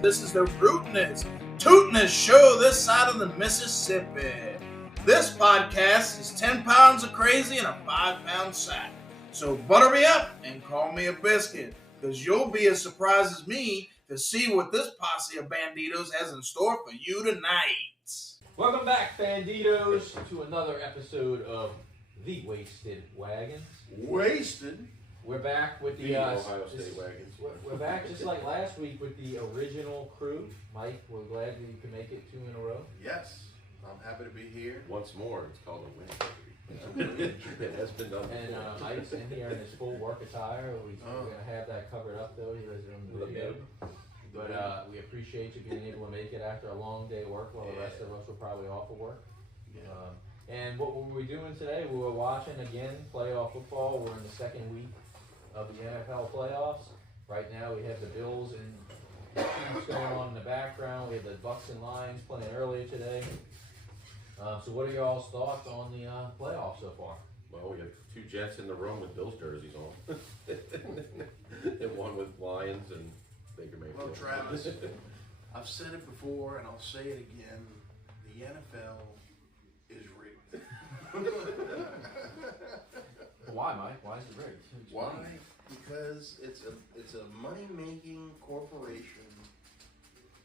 This is the rootinest, tootinest show this side of the Mississippi. This podcast is 10 pounds of crazy in a 5-pound sack. So butter me up and call me a biscuit, because you'll be as surprised as me to see what this posse of banditos has in store for you tonight. Welcome back, banditos, to another episode of The Wasted Wagons. Wasted? We're back with the Ohio State Wagons. We're back just like last week with the original crew. Mike, we're glad that you can make it 2 in a row. Yes, I'm happy to be here. Once more, it's called a win. It has been done And Mike's in here in his full work attire. We're going to have that covered up, though. He does it on the video. But we appreciate you being able to make it after a long day of work while the rest of us were probably off of work. And what were we doing today? We were watching, again, playoff football. We're in the second week of the NFL playoffs. Right now we have the Bills and the Chiefs going on in the background. We have the Bucks and Lions playing earlier today. So what are y'all's thoughts on the playoffs so far? Well, we have 2 Jets in the room with Bills jerseys on. And one with Lions and Baker Mayfield. Well, Travis, I've said it before and I'll say it again. The NFL is rigged. Why, Mike? Why is it rigged? Why? Because it's a money-making corporation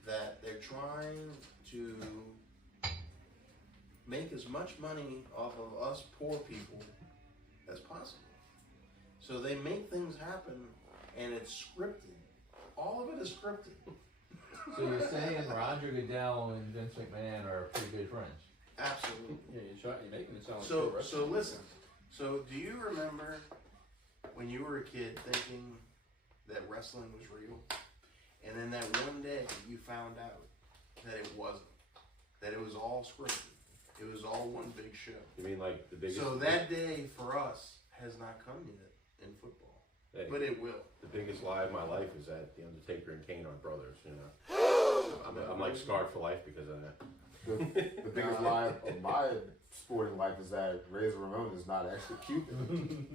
that they're trying to make as much money off of us poor people as possible. So they make things happen, and it's scripted. All of it is scripted. So you're saying Roger Goodell and Vince McMahon are pretty good friends? Absolutely. Yeah, you're making it sound like So listen. So do you remember when you were a kid thinking that wrestling was real, and then that one day you found out that it wasn't, that it was all scripted, it was all one big show. You mean like the biggest? So that day for us has not come yet in football, but it will. The biggest lie of my life is that The Undertaker and Kane are brothers. You know, I'm like scarred for life because of that. The biggest lie of my sporting life is that Razor Ramon is not actually Cuban.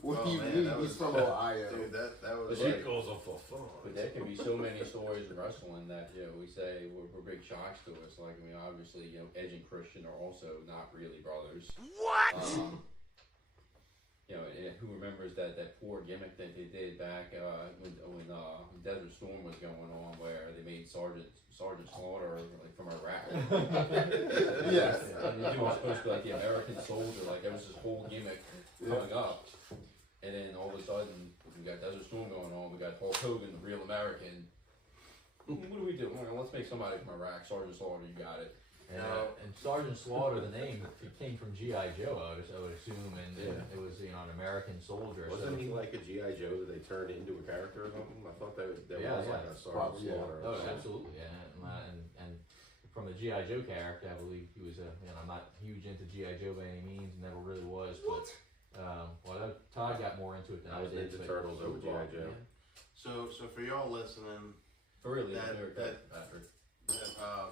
What do you mean? He's from Ohio. Dude, that was She calls them for fun. But there can be so many stories in wrestling that we say were big shocks to us. Like, I mean, obviously, Edge and Christian are also not really brothers. What? And who remembers that poor gimmick that they did back when Desert Storm was going on, where they made Sergeant Slaughter like from Iraq. Yes. He was supposed to be like the American soldier. Like, there was this whole gimmick coming up. And then all of a sudden, we got Desert Storm going on. We got Hulk Hogan, the real American. What do we do? Well, let's make somebody from Iraq. Sergeant Slaughter, you got it. And Sergeant Slaughter, the name, it came from G.I. Joe, I would assume, and it was an American soldier. Wasn't he like a G.I. Joe that they turned into a character or something? I thought that was like a Sergeant Slaughter. Oh, absolutely, yeah. And from the G.I. Joe character, I believe he was I'm not huge into G.I. Joe by any means, never really was. But, Todd got more into it than I was did. into Turtles over G.I. Joe. So for y'all listening, For really, Patrick.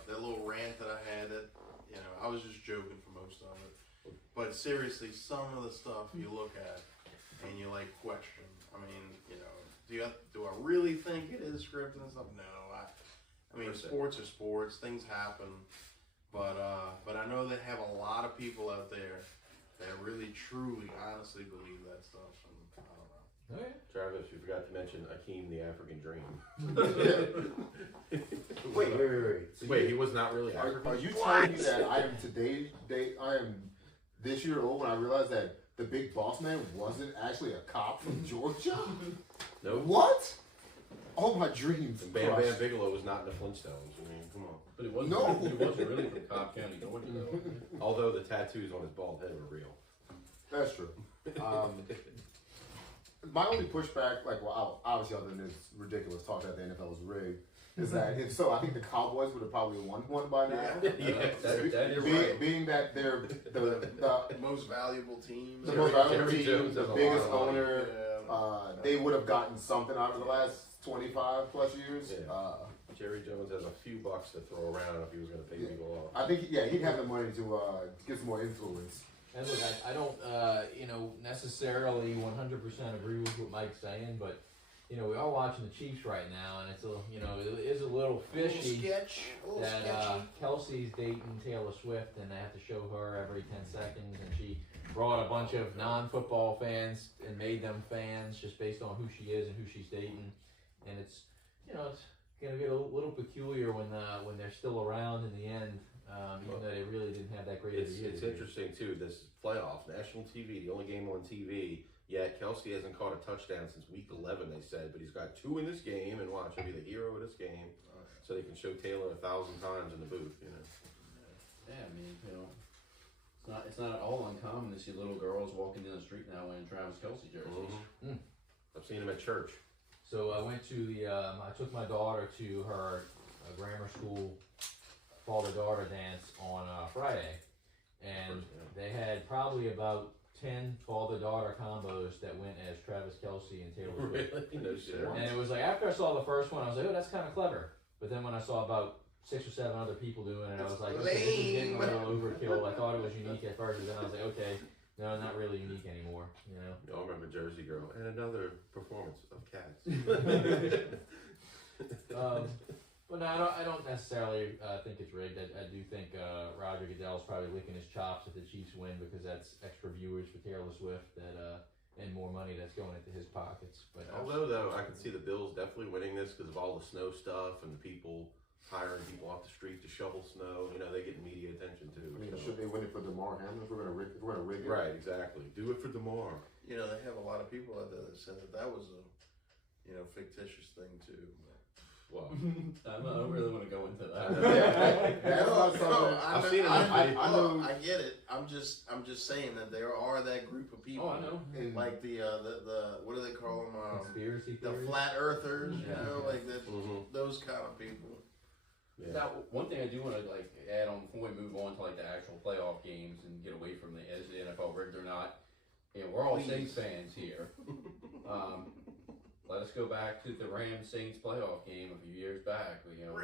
That little rant that I had, I was just joking for most of it. But seriously, some of the stuff you look at and you question. I mean, do I really think it is scripted and stuff? No. I mean, sports are sports. Things happen. But I know they have a lot of people out there that really, truly, honestly believe that stuff. And I don't know. Oh, yeah. Travis, you forgot to mention Akeem the African Dream. Wait. Wait, he was not really African? Are you telling me that I am this year old when I realized that the Big Boss Man wasn't actually a cop from Georgia? No. What? Oh, my dreams. And Bam Bam Bigelow was not in the Flintstones. I mean, come on. But it wasn't really from Cobb County, Georgia, though. Although the tattoos on his bald head were real. That's true. My only pushback, obviously other than this ridiculous talk that the NFL was rigged, is that if so, I think the Cowboys would have probably won one by now. That is right. Being that they're the most valuable team. The most valuable Jerry team, Jones the has a biggest lot of money. owner, they would have gotten something out of the last 25 plus years. Yeah. Jerry Jones has a few bucks to throw around if he was going to pay people off. I think, he'd have the money to get some more influence. And look, I don't, necessarily 100% agree with what Mike's saying, but you know, we are watching the Chiefs right now, and it's a, you know, it is a little fishy that Kelsey's dating Taylor Swift, and they have to show her every 10 seconds, and she brought a bunch of non-football fans and made them fans just based on who she is and who she's dating, and it's, you know, it's gonna get a little peculiar when they're still around in the end, even though they really didn't have that great of a year. It's interesting too. This playoff, national TV, the only game on TV. Yet Kelsey hasn't caught a touchdown since week 11, they said, but he's got 2 in this game, and watch, he'll be the hero of this game, so they can show Taylor 1,000 times in the booth, you know. Yeah, I mean, you know, it's not at all uncommon to see little girls walking down the street now wearing Travis Kelce jerseys. Mm-hmm. I've seen him at church. So I went to I took my daughter to her grammar school father-daughter dance on Friday, and they had probably about 10 father-daughter combos that went as Travis Kelce and Taylor Swift. Really? No shit. And it was like, after I saw the first one, I was like, oh, that's kind of clever. But then when I saw about 6 or 7 other people doing it, I was like, okay, this is getting a little overkill. I thought it was unique at first, but then I was like, okay, no, not really unique anymore, you know? Y'all remember Jersey Girl and another performance of Cats. But no, I don't necessarily think it's rigged. I do think Roger Goodell's probably licking his chops if the Chiefs win, because that's extra viewers for Taylor Swift and more money that's going into his pockets. But Although, though, I can see the Bills definitely winning this because of all the snow stuff and the people hiring people off the street to shovel snow. You know, they get media attention too. I mean, so. should they win it for DeMar Hamlin? If we're gonna rig it, Right, exactly. Do it for DeMar. You know, they have a lot of people out there that said that was a, you know, fictitious thing too. Well, I don't really want to go into that. I've seen it. I get it. I'm just saying that there are that group of people. Oh, I know. Like the what do they call them? conspiracy The theories? flat earthers, you Yeah. know, like that. Mhm. Those kind of people. Yeah. Now, one thing I do want to like add on before we move on to like the actual playoff games and get away from is the NFL rigged or not. You know, we're all Saints fans here. Let us go back to the Rams Saints playoff game a few years back. You know,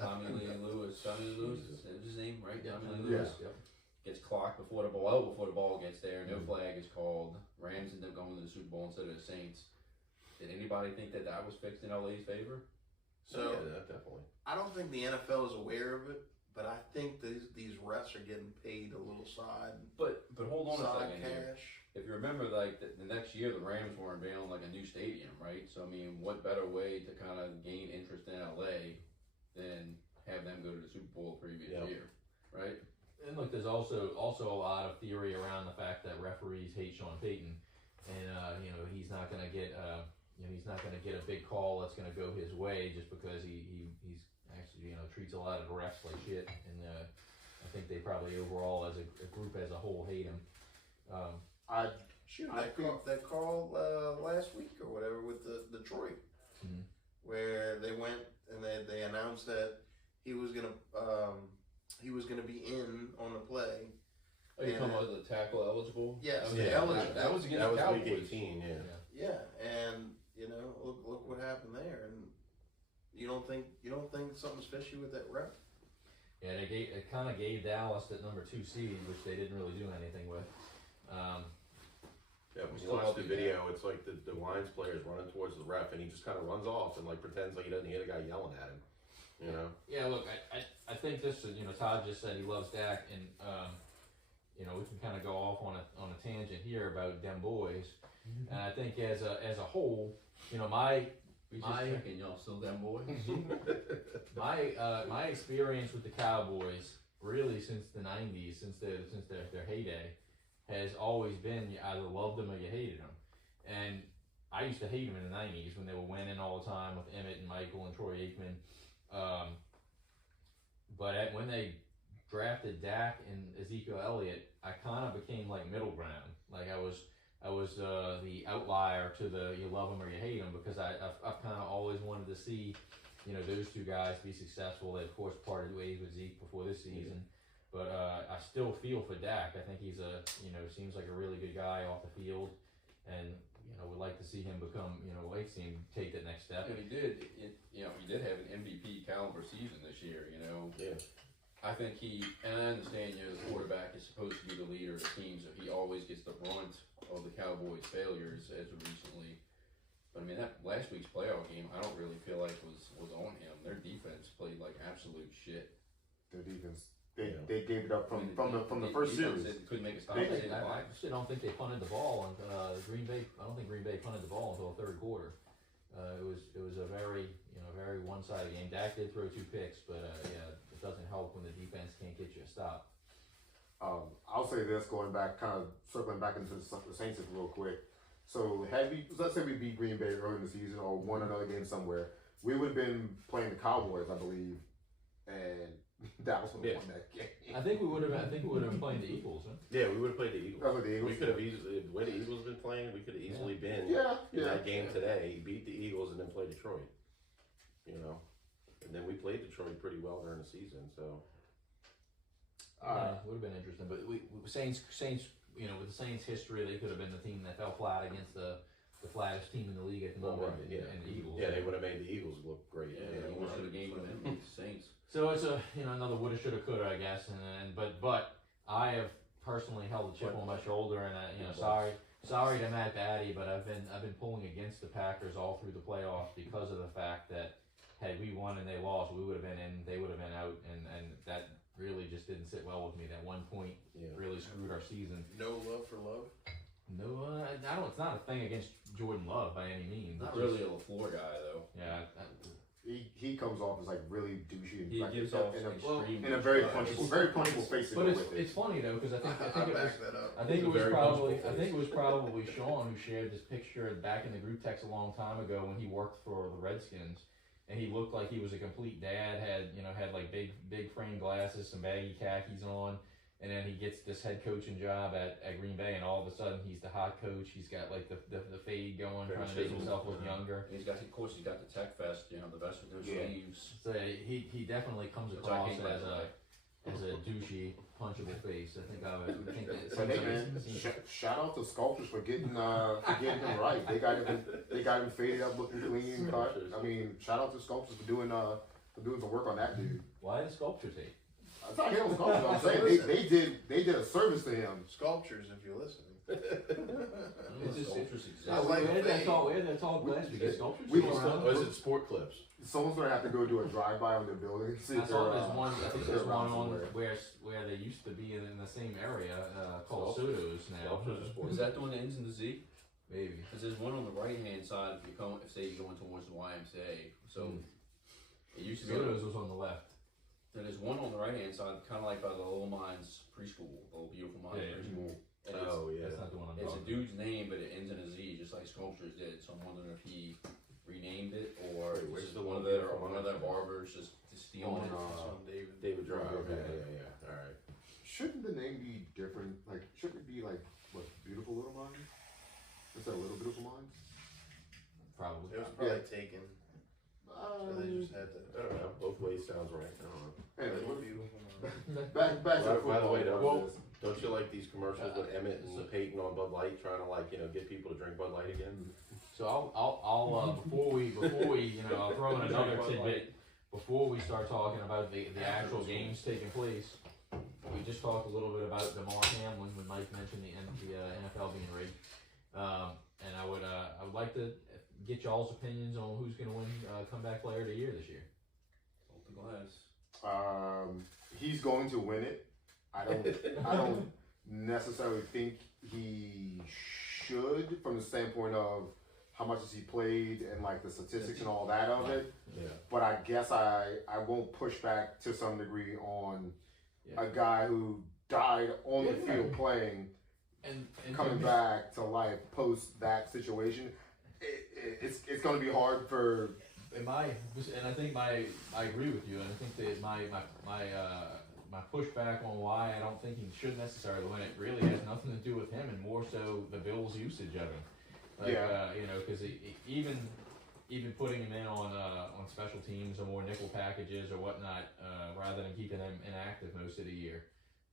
Tommy Lee Lewis is his name, right? Yeah, Tommy Lee Lewis Yep. gets clocked before the ball gets there. No flag is called. Rams end up going to the Super Bowl instead of the Saints. Did anybody think that was fixed in LA's favor? So yeah, that definitely. I don't think the NFL is aware of it, but I think these refs are getting paid a little side But hold on a side second here. cash. If you remember, like the next year, the Rams were unveiling like a new stadium, right? So I mean, what better way to kind of gain interest in LA than have them go to the Super Bowl the previous year, right? And look, there's also a lot of theory around the fact that referees hate Sean Payton, and you know, he's not going to get he's not going to get a big call that's going to go his way just because he's actually, you know, treats a lot of the refs like shit, and I think they probably overall as a group as a whole hate him. That call last week or whatever with the Detroit, where they went and they announced that he was gonna be in on the play. Oh, you talking about the tackle eligible? Yes, eligible. That was against That the was Cowboys. week 18, yeah. Yeah, and you know, look what happened there, and you don't think something's fishy with that ref? Yeah, it kind of gave Dallas that number 2 seed, which they didn't really do anything with. Yeah, when you watch the video, it's like the Lions player is running towards the ref, and he just kind of runs off and like pretends like he doesn't hear the guy yelling at him. You know? Yeah, look, I think this, you know, Todd just said he loves Dak, and you know, we can kind of go off on a tangent here about them boys, and I think as a whole, you know, We just checking y'all still them boys. my experience with the Cowboys really since the '90s, since their heyday, has always been you either loved them or you hated them, and I used to hate them in the '90s when they were winning all the time with Emmett and Michael and Troy Aikman. But when they drafted Dak and Ezekiel Elliott, I kind of became like middle ground. Like I was the outlier to the you love them or you hate them, because I've kind of always wanted to see, you know, those two guys be successful. They of course parted ways with Zeke before this season, but I still feel for Dak. I think he's seems like a really good guy off the field, and you know, would like to see him become, you know, take that next step. And he did have an MVP caliber season this year. You know, I think and I understand, you know, the quarterback is supposed to be the leader of the team, so he always gets the brunt of the Cowboys' failures as of recently. But I mean, that last week's playoff game, I don't really feel like was on him. Their defense played like absolute shit. Their defense, they gave it up from the first defense series. couldn't make a stop. I actually don't think they punted the ball. Green Bay. I don't think Green Bay punted the ball until the third quarter. It was a very very one-sided game. Dak did throw 2 picks, but yeah, it doesn't help when the defense can't get you a stop. I'll say this, going back, kind of circling back into the Saints real quick. So let's say we beat Green Bay early in the season or won another game somewhere, we would have been playing the Cowboys, I believe, and Dallas would have won that game. I think we would have been playing the Eagles, huh? Yeah, we would have played the Eagles. That's what the Eagles We could have easily, the way the Eagles been playing, we could have easily been in that game today, beat the Eagles, and then play Detroit. And then we played Detroit pretty well during the season, so. Would have been interesting, but Saints, with the Saints' history, they could have been the team that fell flat against the flattest team in the league at the moment, and the Eagles. Yeah, they would have made the Eagles look great. Yeah, they almost should have gave them the Saints. So it's another woulda, shoulda, coulda, I guess, but I have personally held a chip on my shoulder, and sorry to Matt Batty, but I've been pulling against the Packers all through the playoffs because of the fact that had we won and they lost, we would have been in, they would have been out, and that really just didn't sit well with me. That 1 point really screwed our season. No love for love? No, I don't. It's not a thing against Jordan Love by any means. Not really a LaFleur guy though. Yeah. He comes off as like really douchey and He like, gives off in a very punchable face. But it's funny though, because I think it was probably Sean who shared this picture back in the group text a long time ago when he worked for the Redskins, and he looked like he was a complete dad. Had like big frame glasses, some baggy khakis on. And then he gets this head coaching job at Green Bay, and all of a sudden he's the hot coach. He's got like the fade going, trying to make himself look younger. He's got the Tech Fest, the vest with no sleeves. So he definitely comes across as a douchey, punchable face. I think that. Shout out to Sculptors for getting him right. They got him faded up, looking clean cut. I mean, shout out to Sculptors for doing some work on that dude. Why the Sculptors hate? I'm not hitting Sculptors. I'm saying they did a service to him. Sculptures, if you're listening. Sculptures exist. Where did that talk last week? Sculptures? Was it Sport Clips? Someone's gonna have to go do a drive-by on their building. I saw there's one. I think there's one on where they used to be in the same area called Soto's now. Is that the one that ends in the Z? Maybe. Because there's one on the right-hand side if you're going towards the YMCA. So it used to be. Soto's was on the left. Then there's one on the right-hand side, kind of like by the Little Minds preschool, Little Beautiful Minds preschool. And That's not the one I'm it's talking a dude's name, but it ends in a Z, just like Sculptures did. So I'm wondering if he renamed it, or where's is the one of their barbers just stealing it. David Drive. Yeah. All right. Shouldn't the name be different? Like, shouldn't it be like what, Beautiful Little Minds instead of Little Beautiful Minds? Probably. It was probably taken. So they just had to. I don't know. Both ways sounds right. I don't know. Anyway, back to the By the way, football. don't you like these commercials with Emmett and Peyton on Bud Light trying to get people to drink Bud Light again? So I'll before we I'll throw in another tidbit before we start talking about the actual games taking place. We just talked a little bit about DeMar Hamlin when Mike mentioned the NFL being rigged, and I would like to get y'all's opinions on who's going to win comeback player of the year this year. Hold the glass. He's going to win it. I don't necessarily think he should, from the standpoint of how much has he played and like the statistics and all that of it. Yeah. But I guess I won't push back to some degree on a guy who died on the field playing and coming back to life post that situation. It's going to be hard for. And I think I agree with you, and I think that my pushback on why I don't think he should necessarily win it really has nothing to do with him, and more so the Bills' usage of him. Because even putting him in on special teams or more nickel packages or whatnot, rather than keeping him inactive most of the year,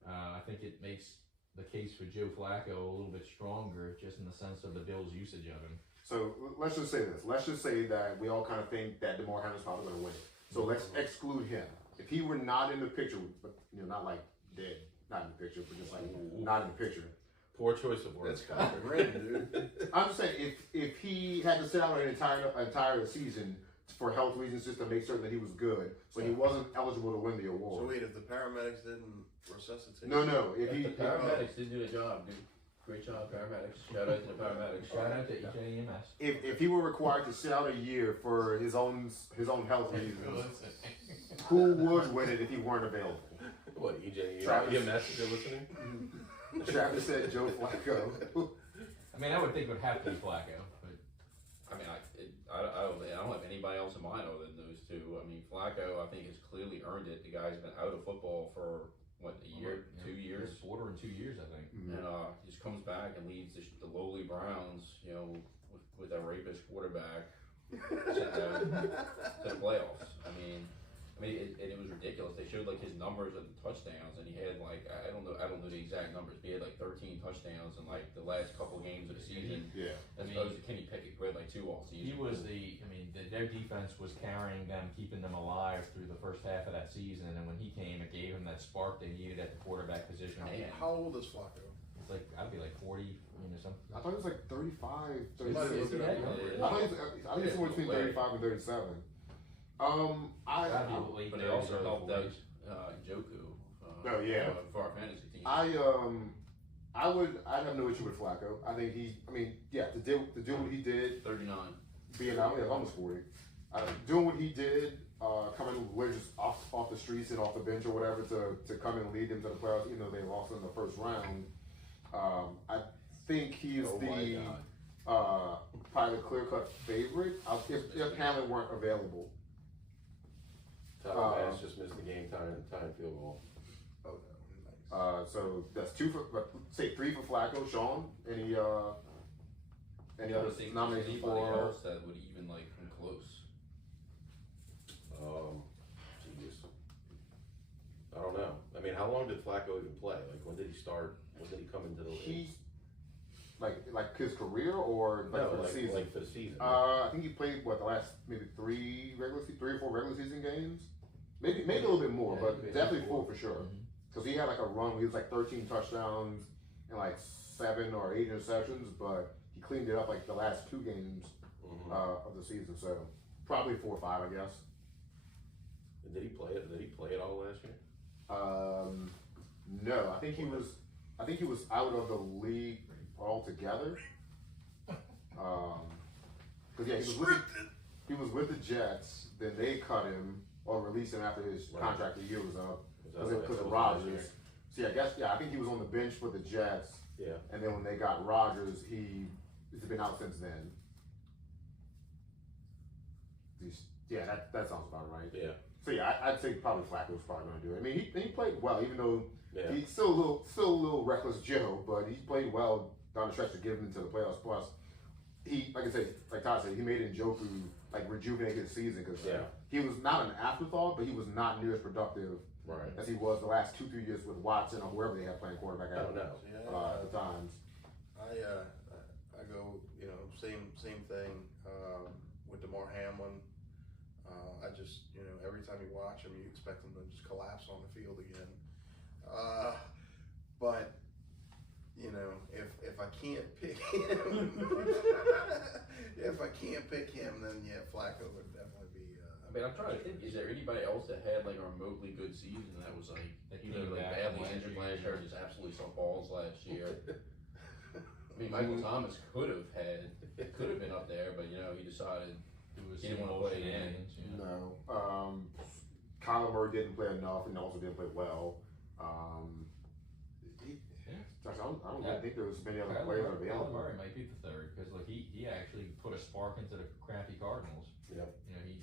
I think it makes the case for Joe Flacco a little bit stronger, just in the sense of the Bills' usage of him. So let's just say this. Let's just say that we all kind of think that DeMar Hamlin's probably going to win it. So let's exclude him. If he were not in the picture, but not like dead, not in the picture, but just like not in the picture. Poor choice of words. That's kind of grim, dude. I'm just saying, if he had to sit out an entire season for health reasons, just to make certain that he was good, so he wasn't eligible to win the award. So wait, if the paramedics didn't resuscitate? No. If The he paramedics did do a job, dude. Great job, paramedics. Shout out to the paramedics. Shout out to EJEMS. if he were required to sit out a year for his own health reasons, who would win it if he weren't available? What, EJ? Travis. EMS, if you're listening? Travis said Joe Flacco. I mean, I would think it would have to be Flacco, but I mean, I don't have anybody else in mind other than those two. I mean, Flacco, I think, has clearly earned it. The guy's been out of football for, what, a year, 2 years? Bordering 2 years, I think. And he just comes back and leads the lowly Browns, you know, with a rapist quarterback sent them to the playoffs. I mean, it was ridiculous. They showed like his numbers of the touchdowns, and he had like I don't know the exact numbers, but he had like 13 touchdowns in like the last couple games of the season. Yeah. As opposed to Kenny Pickett, who had like 2 all season. He was their defense was carrying them, keeping them alive through the first half of that season, and then when he came, it gave him that spark they needed at the quarterback position. Man. How old is Flacco? It's like, I'd be like 40, something. I thought it was like 35, Somebody 36. look it up. I think it's somewhere between 35 and 37. That'd be late But they 30s, also early helped 40s. out Joku. Oh, yeah. For our fantasy team. I'd have no issue with Flacco. I think to do what he did, 39. being out, almost 40, doing what he did, coming just off the streets and off the bench or whatever to come and lead them to the playoffs, even though they lost in the first round. I think he is probably the clear-cut favorite if Hamlin weren't available. Tyler Bass just missed the game time field goal. Okay, So that's 2 for, say 3 for Flacco. Sean, any I other don't think there's nominations anybody for? else that would even like come close. Jeez. I don't know. I mean, how long did Flacco even play? Like, when did he start? When did he come into the league? He like his career or like for the season? Like for the season. I think he played the last maybe 3 or 4 regular season games. Maybe a little bit more, Yeah, but definitely 4 for sure. Mhm. Because he had like a run where he was like 13 touchdowns and like 7 or 8 interceptions, but he cleaned it up like the last 2 games of the season. So probably 4 or 5, I guess. And did he play it? Did he play it all last year? No, I think he was out of the league altogether. Because he was with the Jets. Then they cut him or released him after his contract year was up because of Rodgers. So I think he was on the bench for the Jets. Yeah. And then when they got Rodgers, he's been out since then. That sounds about right. Yeah. So I'd say probably Flacco's probably going to do it. I mean, he played well, even though Yeah. he's still a little reckless Joe, but he played well down the stretch to get him into the playoffs. Plus, he, like Todd said, he made Njoku like rejuvenate his season because he was not an afterthought, but he was not near as productive Right. as he was the last 2-3 years with Watson or whoever they had playing quarterback at, I don't know. at the times. I go, same thing with DeMar Hamlin. I just, every time you watch him, you expect him to just collapse on the field again. But if I can't pick him, then Flacco would definitely be. I mean, I'm trying to think. Is there anybody else that had like a remotely good season that was like badly injured last year, or just absolutely saw balls last year? I mean, Michael Thomas could have been up there, but he decided he didn't want to put it in. No. Kyler Murray didn't play enough and also didn't play well. I don't really think there was many other players available. Kyler Murray might be the third because he actually put a spark into the crappy Cardinals. Yep.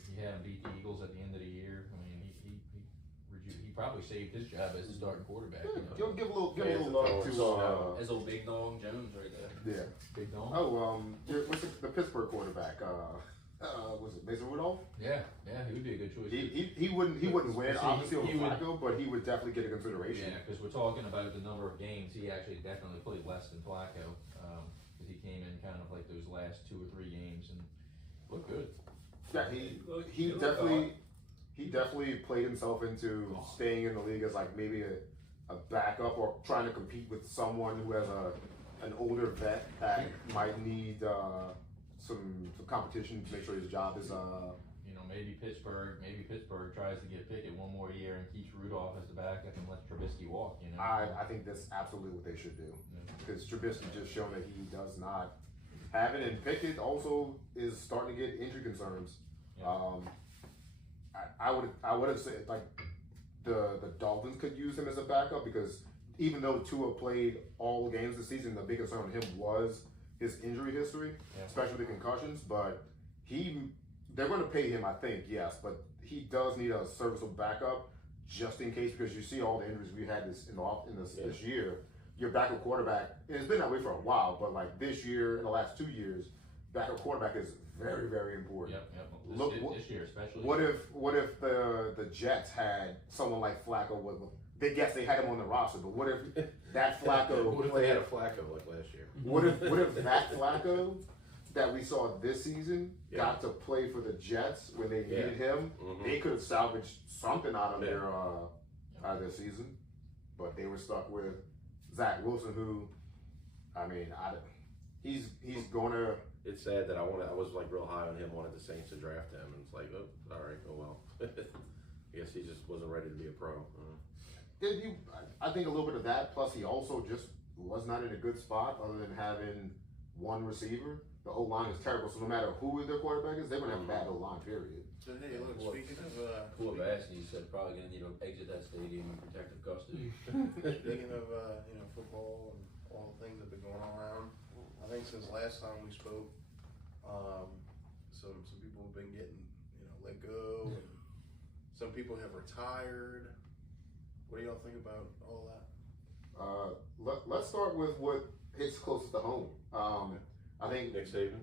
He had them beat the Eagles at the end of the year. I mean, he probably saved his job as the starting quarterback. Give a little love to As old Big Dog Jones right there. Big Dog. What's the Pittsburgh quarterback? Was it Mason Rudolph? Yeah, he would be a good choice. He wouldn't win obviously over Flacco, but he would definitely get a consideration. Yeah, because we're talking about the number of games. He actually definitely played less than Flacco because he came in kind of like those last 2 or 3 games and looked good. Yeah, he definitely played himself into staying in the league as like maybe a backup or trying to compete with someone who has an older vet that might need some competition to make sure his job is. You know, maybe Pittsburgh tries to give Pickett one more year and keeps Rudolph as the backup and lets Trubisky walk. You know, I think that's absolutely what they should do, because Trubisky just shown that he does not have it, and Pickett also is starting to get injury concerns. Yeah. I would have said like the Dolphins could use him as a backup, because even though Tua played all games this season, the big concern on him was his injury history, especially the concussions. But they're going to pay him, I think, yes, but he does need a serviceable backup just in case, because you see all the injuries we had this year. Your backup quarterback, and it's been that way for a while, but like this year, in the last 2 years, backup quarterback is very, very important. Yep. This year especially. What if the Jets had someone like Flacco with? They guess they had him on the roster, but what if that Flacco? What if they had a Flacco like last year? What if that Flacco that we saw this season got to play for the Jets when they needed him? Mm-hmm. They could have salvaged something out of their season, but they were stuck with Zach Wilson, who, I mean, he's going to. It's sad that I was like real high on him, wanted the Saints to draft him, and it's like, oh, all right, oh well. I guess he just wasn't ready to be a pro. I think a little bit of that, plus he also just was not in a good spot other than having one receiver. The O-line is terrible, so no matter who their quarterback is, they're going to have a bad O-line, period. So hey, look, speaking of Poor Bassney said probably going to need to exit that stadium in protective custody. speaking of football and all the things that have been going on around, I think since last time we spoke, some people have been getting let go, and some people have retired. What do y'all think about all that? Let's start with what hits closest to home. I think Nick Saban.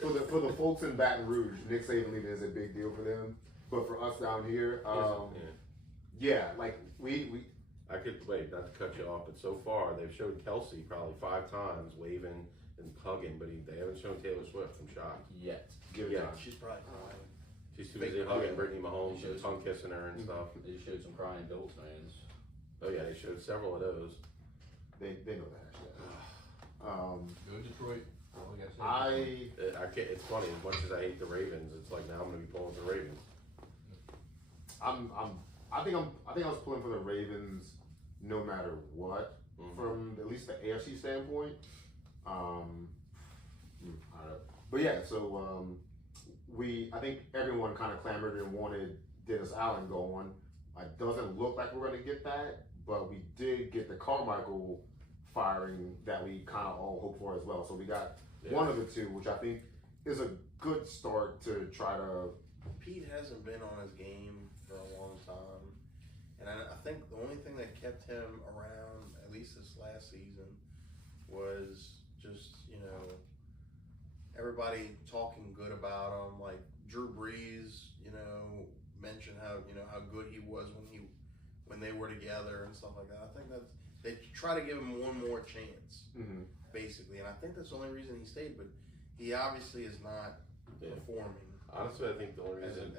for the folks in Baton Rouge, Nick Saban leaving is a big deal for them. But for us down here, like we. I could wait, not to cut you off, but so far they've showed Kelsey probably 5 times waving and hugging, but they haven't shown Taylor Swift. I'm shocked. Yet. She's probably crying. She's too busy hugging Brittany Mahomes and tongue kissing her and stuff. They showed some crying Bills fans. Oh yeah, they showed several of those. They know the hashtag. Go Detroit. All I gotta say. I can't. It's funny. As much as I hate the Ravens, it's like now I'm going to be pulling for the Ravens. I think I was pulling for the Ravens no matter what, from at least the AFC standpoint. I don't know. But yeah, so I think everyone kind of clamored and wanted Dennis Allen going. It doesn't look like we're going to get that, but we did get the Carmichael firing that we kind of all hope for as well. So we got one of the two, which I think is a good start to try to. Pete hasn't been on his game for a long time, and I think the only thing that kept him around, at least this last season, was just everybody talking good about him. Like Drew Brees, mentioned how good he was when they were together and stuff like that. I think they try to give him one more chance, basically, and I think that's the only reason he stayed. But he obviously is not performing. Honestly, I think the only reason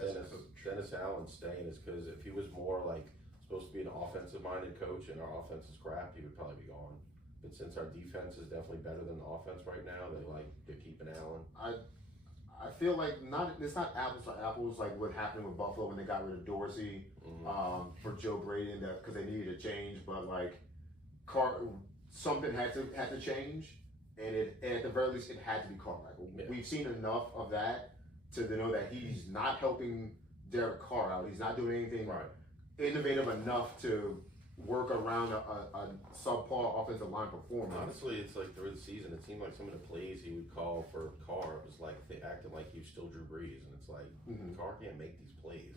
Dennis Allen's staying is because if he was more like supposed to be an offensive-minded coach and our offense is crap, he would probably be gone. But since our defense is definitely better than the offense right now, they're keeping Allen. I feel like it's not apples to apples like what happened with Buffalo when they got rid of Dorsey for Joe Brady, and that because they needed a change. But like something had to change, and at the very least it had to be Carmichael. Yeah. We've seen enough of that to know that he's not helping Derek Carr out. He's not doing anything innovative enough to work around a subpar offensive line performance. Honestly, it's like through the season, it seemed like some of the plays he would call for Carr, it was like they acted like he was still Drew Brees, and it's like Carr can't make these plays.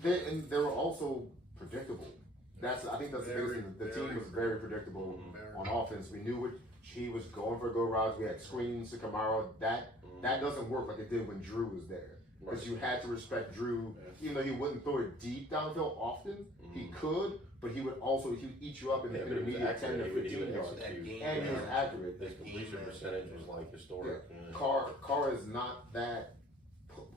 They were also predictable. I think that's the biggest thing. The team was very predictable on offense. We knew what he was going for go routes. We had screens to Kamara. That doesn't work like it did when Drew was there. Because you had to respect Drew, even though he wouldn't throw it deep downfield often. He could, but he would eat you up in the intermediate 10 to 15 yards. And he was accurate. His completion percentage was like historic. Yeah. Carr is not that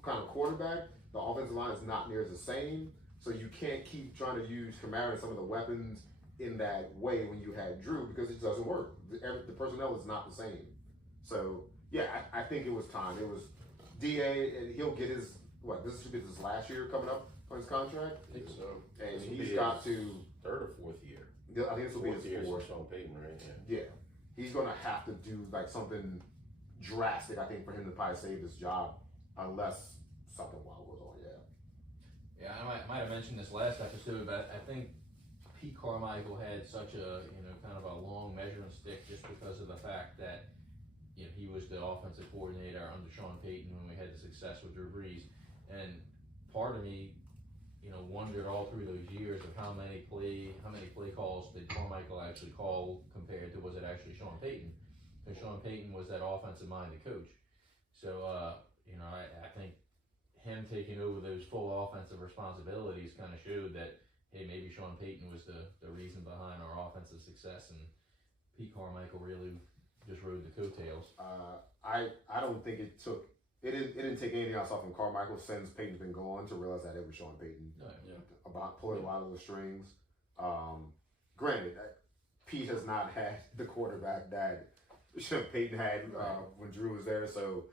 kind of quarterback. The offensive line is not near the same. So you can't keep trying to use Kamara and some of the weapons in that way when you had Drew because it doesn't work. The personnel is not the same. So yeah, I think it was time. It was DA, and he'll get his this should be his last year coming up on his contract. I think so. And This will he's be got his to. third or fourth year. I think this will be his year fourth. for Sean Payton, right? Yeah, he's gonna have to do like something drastic. I think for him to probably save this job, unless something wild goes on. Yeah. Yeah, I might have mentioned this last episode, but I think Pete Carmichael had such a kind of a long measuring stick just because of the fact that he was the offensive coordinator under Sean Payton when we had the success with Drew Brees, and part of me wondered all through those years of how many play calls did Carmichael actually call compared to was it actually Sean Payton? Because Sean Payton was that offensive minded coach. So I think him taking over those full offensive responsibilities kind of showed that hey, maybe Sean Payton was the reason behind our offensive success, and Pete Carmichael really just rode the coattails. I don't think it didn't take anything else off from Carmichael since Payton's been gone to realize that it was Sean Payton about pulling a lot of the strings. Granted, Pete has not had the quarterback that Sean Payton had when Drew was there, so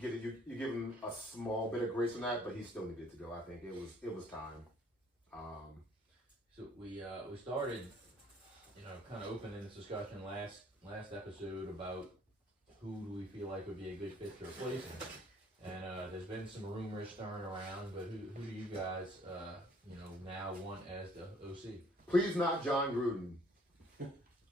you give him a small bit of grace on that, but he still needed to go. I think it was time. So we started, kind of opening this discussion last episode about who do we feel like would be a good fit to replace him. And there's been some rumors stirring around, but who do you guys, now want as the OC? Please not John Gruden.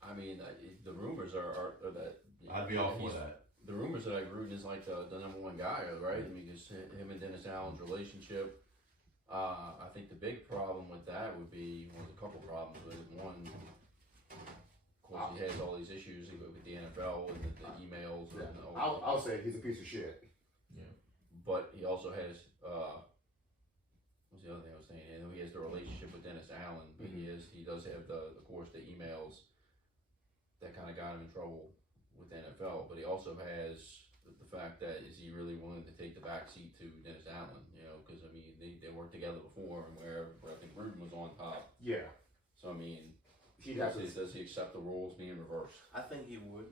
I mean, the rumors are that I'd be all for that. The rumors are that Gruden is like the number one guy, right? I mean, just him and Dennis Allen's relationship. I think the big problem with that would be, there's a couple problems with it. One, of course, he has all these issues with the NFL and the emails. Yeah. And all I'll say it, he's a piece of shit. Yeah. But he also has, what's the other thing I was saying? He has the relationship with Dennis Allen, but he does have the emails that kind of got him in trouble with the NFL. But he also has the fact that is he really willing to take the back seat to Dennis Allen? Because I mean they worked together before, and where I think Gruden was on top. Yeah. So I mean, does he accept the roles being reversed? I think he would,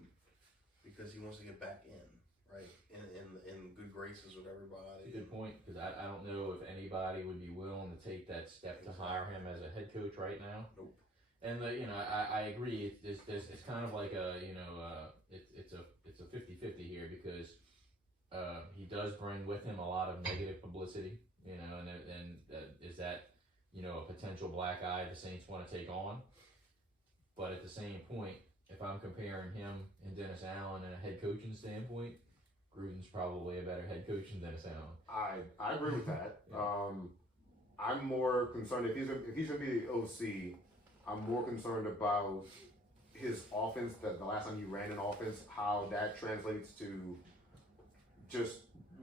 because he wants to get back in, right? In good graces with everybody. Good point, because I don't know if anybody would be willing to take that step to hire him as a head coach right now. Nope. And I agree. It's kind of like it's a 50-50 here because he does bring with him a lot of negative publicity, and is that a potential black eye the Saints want to take on. But at the same point, if I'm comparing him and Dennis Allen in a head coaching standpoint, Gruden's probably a better head coach than Dennis Allen. I agree with that. Yeah. I'm more concerned if he's gonna be the OC. I'm more concerned about his offense. The last time he ran an offense, how that translates to just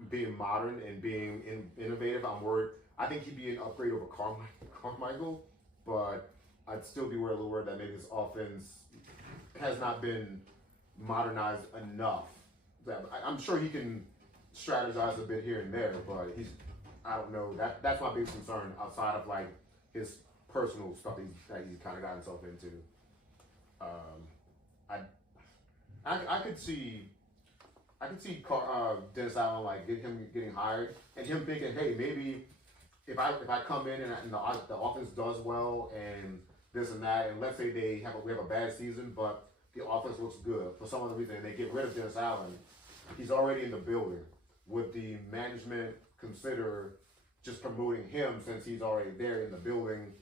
being modern and being innovative. I'm worried. I think he'd be an upgrade over Carmichael, but I'd still be worried that maybe his offense has not been modernized enough. I'm sure he can strategize a bit here and there, but I don't know. That's my biggest concern outside of like his personal stuff that he's kind of got himself into. I could see Dennis Allen like getting hired and him thinking, hey, maybe if I come in and the offense does well and this and that, and let's say we have a bad season, but the offense looks good for some other reason, and they get rid of Dennis Allen, he's already in the building. Would the management consider just promoting him since he's already there in the building?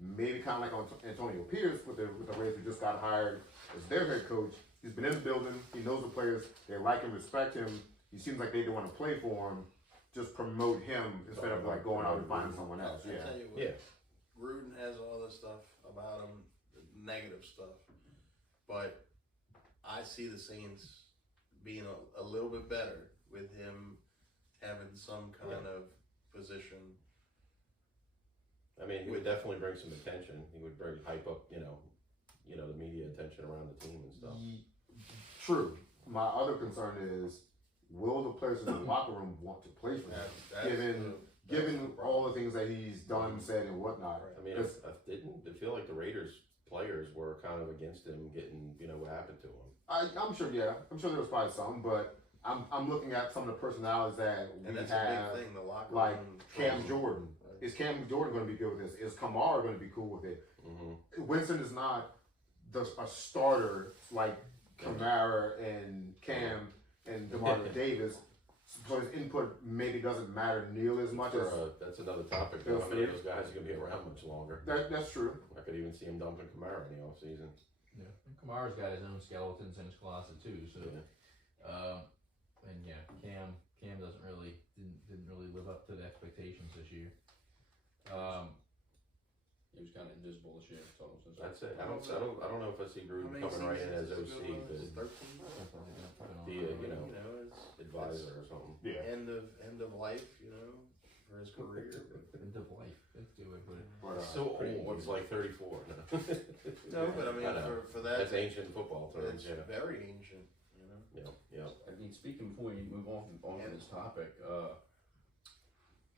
Maybe kind of like on Antonio Pierce with the Rays who just got hired as their head coach. He's been in the building. He knows the players. They like him, respect him. He seems like they don't want to play for him. Just promote him instead of like going out and finding someone else. I Yeah. tell you what, Gruden has all this stuff about him, negative stuff, but I see the Saints being a little bit better with him having some kind of position. I mean, he would definitely bring some attention. He would bring hype up, the media attention around the team and stuff. True. My other concern is, will the players in the locker room want to play for him? Given all the things that he's done, said, and whatnot. I mean, didn't it feel like the Raiders players were kind of against him getting, what happened to him. I'm sure, yeah. I'm sure there was probably some, but I'm looking at some of the personalities that we And that's have, a big thing, the locker like room. Cam Jordan. Is Cam Jordan going to be good with this? Is Kamara going to be cool with it? Mm-hmm. Winston is not a starter like Kamara and Cam and DeMar Davis, so his input maybe doesn't matter nearly as much as. That's another topic. How many of those guys are going to be around much longer? That's true. I could even see him dumping Kamara in the offseason. Yeah, and Kamara's got his own skeletons in his closet too. So, and yeah, Cam doesn't really didn't really live up to the expectations this year. He was kind of invisible this year. That's it. I don't know if I see Gruden coming right in as OC, but advisor or something. Yeah. End of life, for his career. End of life. That's a good way to put it. So old. It's like 34. No, but I mean, for that, that's ancient football terms. it's very ancient. Yeah. I mean, speaking before we move on from this topic,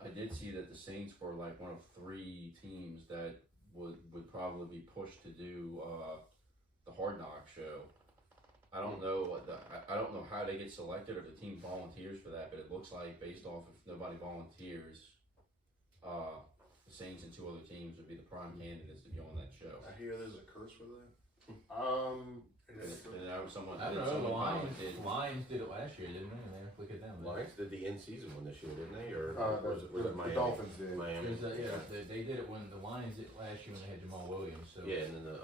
I did see that the Saints were like one of 3 teams that would probably be pushed to do the Hard Knock show. I don't know I don't know how they get selected or if the team volunteers for that, but it looks like based off if nobody volunteers, the Saints and 2 other teams would be the prime candidates to be on that show. I hear there's a curse with that. And I was someone. I don't know. The Lions did it last year, didn't they? And they look at them. Lions did the in-season one this year, didn't they? Or was it the Miami? Dolphins did. Miami. They did it when the Lions did last year when they had Jamal Williams. So Yeah, and then the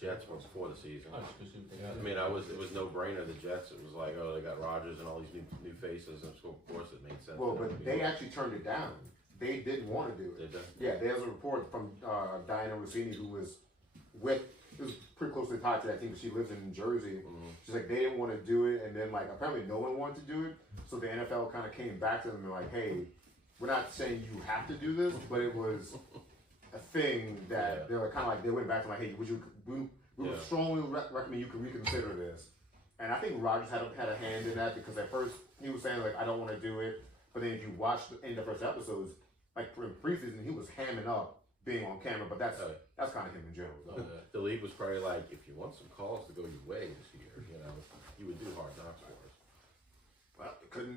Jets was before the season. I just assumed they I mean, it was no brainer. The Jets, it was like, they got Rodgers and all these new faces, and so of course it made sense. Well, for them but to be they on. actually turned it down. They didn't want to do it. Did they? Yeah, there's a report from Diana Rossini, who was pretty closely tied to that team, but she lives in Jersey. Mm-hmm. She's like, they didn't want to do it, and then like apparently no one wanted to do it, so the NFL kind of came back to them and like, hey, we're not saying you have to do this, but it was a thing that they were kind of like, they went back to like, hey, we would strongly recommend you can reconsider this. And I think Rodgers had a hand in that because at first he was saying like, I don't want to do it, but then if you watch the first episodes, like in preseason, he was hamming up being on camera, but that's kind of him in general. Though. The league was probably like, if you want some calls to go your way this year, you would do Hard Knocks for us. Well,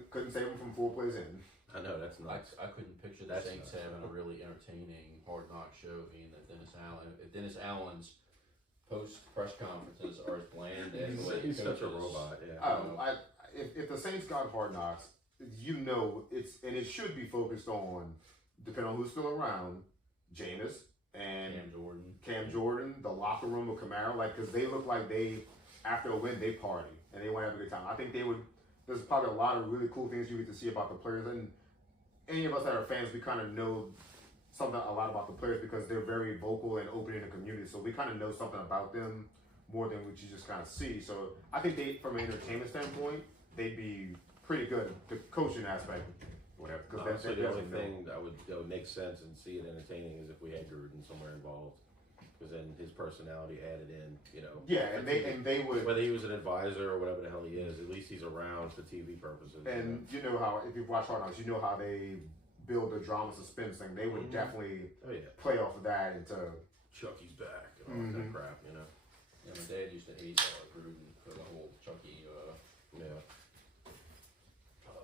couldn't save him from 4 plays in. I know, that's nuts. I couldn't picture the Saints having a really entertaining Hard Knock show, being that Dennis Allen's post press conferences are as bland as He's such a robot. Yeah. If the Saints got Hard Knocks, it should be focused on, depending on who's still around, Jameis and Cam Jordan, the locker room of Kamara, because they look like after a win, they party and they want to have a good time. I think there's probably a lot of really cool things you get to see about the players, and any of us that are fans, we kind of know a lot about the players because they're very vocal and open in the community, so we kind of know something about them more than what you just kind of see. So I think from an entertainment standpoint, they'd be pretty good. The coaching aspect, whatever. Because the only thing that would make sense and see it entertaining is if we had Gruden somewhere involved, because then his personality added in, Yeah, and they would. Whether he was an advisor or whatever the hell he is, at least he's around for TV purposes. And you know how, if you've watched Hard Knocks, you know how they build the drama suspense thing. They would definitely play off of that into Chucky's back and all that crap, Yeah, my dad used to hate Gruden for the whole Chucky.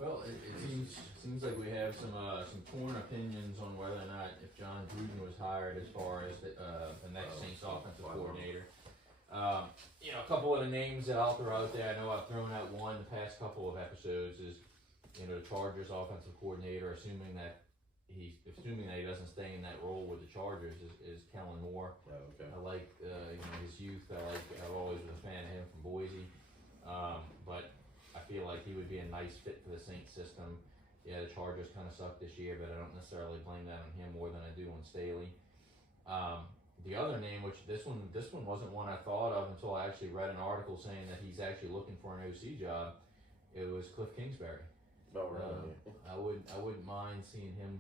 Well, it seems like we have some torn opinions on whether or not if John Gruden was hired as far as the next Saints offensive coordinator. A couple of the names that I'll throw out there, I know I've thrown out one the past couple of episodes, is the Chargers offensive coordinator, assuming that he doesn't stay in that role with the Chargers, is Kellen Moore. Oh, okay. I like his youth. I've always been a fan of him from Boise, but I feel like he would be a nice fit for the Saints system. Yeah, the Chargers kind of suck this year, but I don't necessarily blame that on him more than I do on Staley. The other name, which this one wasn't one I thought of until I actually read an article saying that he's actually looking for an OC job. It was Cliff Kingsbury. Oh, really? I wouldn't mind seeing him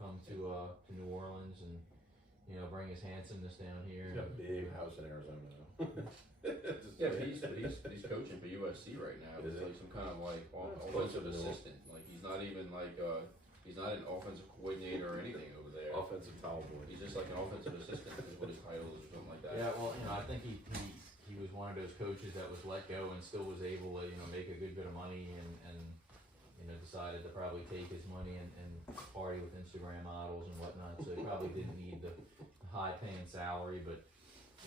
come to New Orleans and bring his handsomeness down here. He's got a big house in Arizona. Yeah, but he's coaching for USC right now. He's like some kind of offensive assistant. Like he's not even he's not an offensive coordinator or anything over there. offensive towel boy. He's just like an offensive assistant is what his title is or something like that. Yeah, well, I think he was one of those coaches that was let go and still was able to, make a good bit of money and decided to probably take his money and party with Instagram models and whatnot. So he probably didn't need the high paying salary, but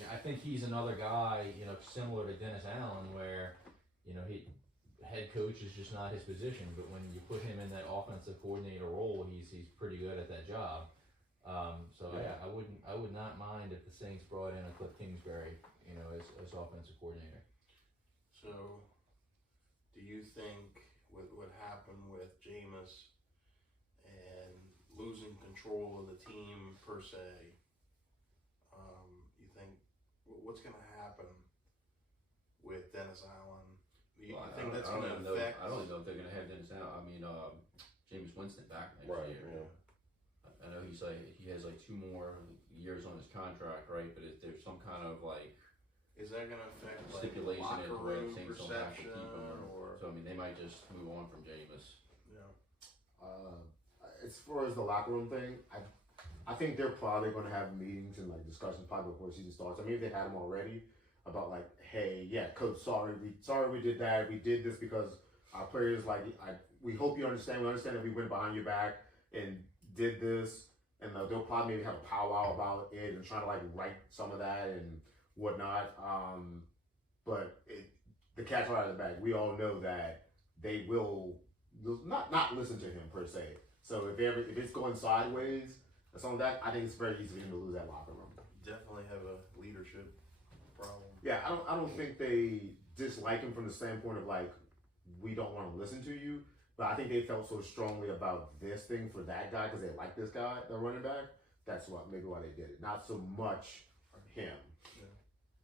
I think he's another guy, similar to Dennis Allen, where, he head coach is just not his position, but when you put him in that offensive coordinator role, he's pretty good at that job. I would not mind if the Saints brought in a Cliff Kingsbury, as offensive coordinator. So, do you think with what happened with Jameis and losing control of the team per se, you think what's going to happen with Dennis Allen? You think that's going to affect? I don't even know if they're going to have Dennis Allen. I mean, Jameis Winston back next year. Yeah. I know he has 2 more years on his contract, right? But if there's some kind of is that going to affect stipulation locker in where room the Saints don't have to perception keep him, or? so I mean they might just move on from Jameis. Yeah. As far as the locker room thing, I think they're probably going to have meetings and discussions probably before the season starts. I mean, if they had them already about hey, yeah, coach, sorry we did that. We did this because our players we hope you understand. We understand that we went behind your back and did this, and they'll probably maybe have a powwow about it and trying to right some of that and whatnot. But the cat's right out of the bag. We all know that they will not listen to him per se. So if it's going sideways or something like that, I think it's very easy for him to lose that locker room. Definitely have a leadership problem. Yeah, I don't think they dislike him from the standpoint of we don't want to listen to you, but I think they felt so strongly about this thing for that guy because they like this guy, the running back. That's maybe why they did it. Not so much him. Yeah.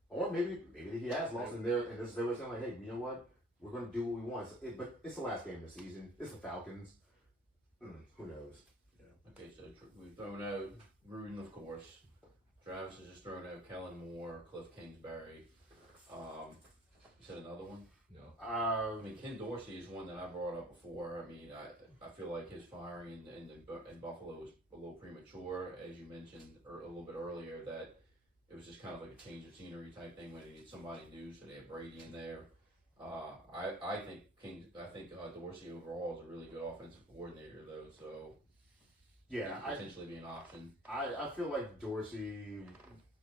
Or maybe he has lost in there, and they were saying hey, you know what? We're going to do what we want. But it's the last game of the season. It's the Falcons. Who knows? Yeah. Okay, so we've thrown out Gruden, of course. Travis has just thrown out Kellen Moore, Cliff Kingsbury. You said another one? No. I mean, Ken Dorsey is one that I brought up before. I mean, I feel like his firing in Buffalo was a little premature, as you mentioned a little bit earlier, that it was just kind of like a change of scenery type thing when they need somebody new, so they have Brady in there. I think Dorsey overall is a really good offensive coordinator, though, so yeah, potentially be an option. I feel like Dorsey,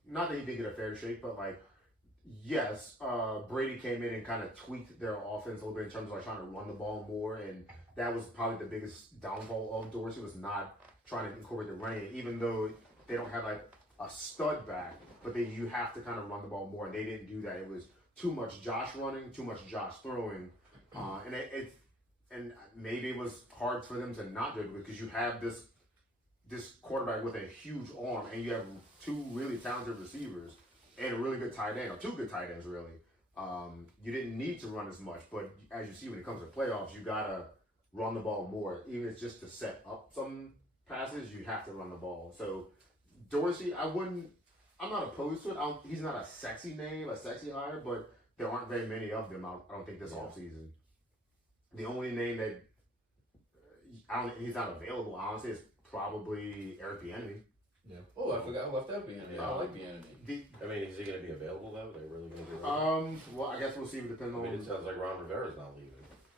not that he did get a fair shake, but yes, Brady came in and kind of tweaked their offense a little bit in terms of trying to run the ball more, and that was probably the biggest downfall of Dorsey was not trying to incorporate the running, even though they don't have a stud back, but you have to kind of run the ball more, and they didn't do that. It was too much Josh running, too much Josh throwing, and maybe it was hard for them to not do it because you have this quarterback with a huge arm, and you have 2 really talented receivers and a really good tight end, or 2 good tight ends really. You didn't need to run as much, but as you see when it comes to playoffs, you gotta run the ball more. Even if it's just to set up some passes, you have to run the ball. So Dorsey, I'm not opposed to it. He's not a sexy name, a sexy hire, but there aren't very many of them. I don't think this offseason. The only name that he's not available, honestly, is probably Eric Bieniemy. Yeah. Oh, I forgot I left out Bieniemy. I like Bieniemy. I mean, is he going to be available though? They're really going to be available? Well, I guess we'll see. Depending on. It sounds like Ron Rivera's not leaving.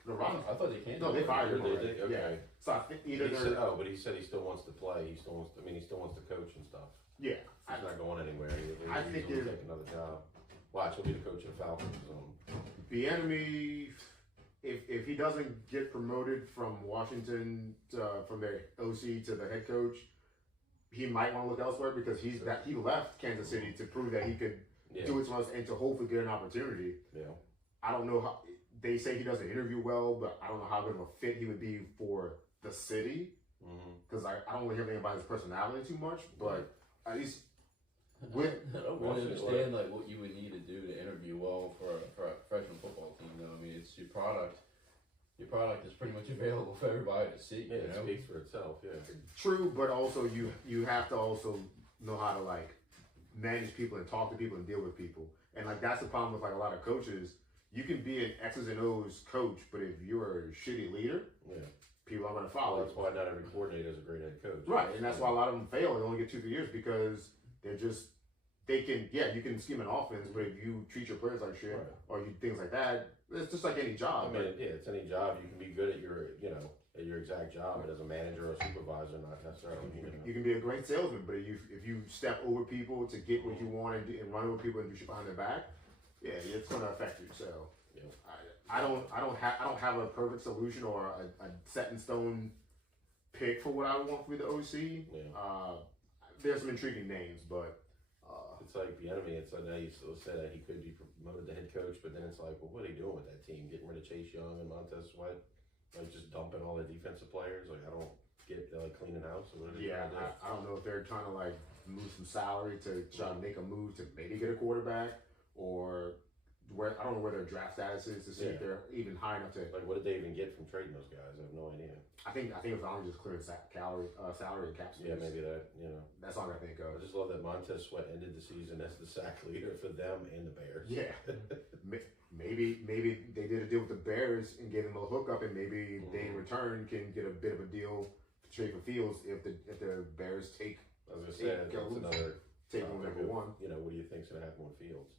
No, Ron. I thought they can't. No, they fired him. They did? Okay. Yeah. So I think either but he said he still wants to play. He still wants to coach and stuff. Yeah. He's not going anywhere. I think he'll take another job. Watch, he'll be the coach of the Falcons. Bieniemy, if he doesn't get promoted from Washington from their OC to the head coach, he might want to look elsewhere because he left Kansas City to prove that he could do it to us and to hopefully get an opportunity. Yeah. I don't know how they say he doesn't interview well, but I don't know how good of a fit he would be for the city because I don't really hear anything about his personality too much, but at least. I don't really understand what you would need to do to interview well for a freshman football team. Though I mean, it's your product. Your product is pretty much available for everybody to see. Yeah, it speaks for itself. Yeah. True, but also you have to also know how to manage people and talk to people and deal with people, and that's the problem with a lot of coaches. You can be an X's and O's coach, but if you're a shitty leader, people are going to Well, follow. that's why not every coordinator is a great head coach. Right, and that's why a lot of them fail and only get 2-3 years because they can, you can scheme an offense, but if you treat your players like shit Right. or you things like that, it's just like any I job. mean, yeah, it's any job. You can be good at your, at your exact job, but as a manager or supervisor, not necessarily. You can be a great salesman, but if you step over people to get what you want and run over people and do shit behind their back, yeah, it's going to affect you. So Yeah. I don't have a perfect solution or a set in stone pick for what I want for the OC. Yeah. There's some intriguing names, but It's like the enemy. It's like they still say that he could be promoted to head coach, but then it's like, well, what are they doing with that team? Getting rid of Chase Young and Montez Sweat, like just dumping all their defensive players. Like I don't get they're like cleaning house. Or what are they yeah, trying to do? I don't know if they're trying to like move some salary to try to make a move to maybe get a quarterback, or where I don't know where their draft status is to see if they're even high enough to. Like, what did they even get from trading those guys? I have no idea. I think it was only just clearing salary and cap space. Yeah, maybe that. That's all I think I of. just love that Montez Sweat ended the season as the sack leader for them and the Bears. Yeah, maybe they did a deal with the Bears and gave them a hookup, and maybe they in return can get a bit of a deal to trade for Fields if the Bears take. I was gonna say that's another. Take him number one. What do you think's gonna happen with Fields?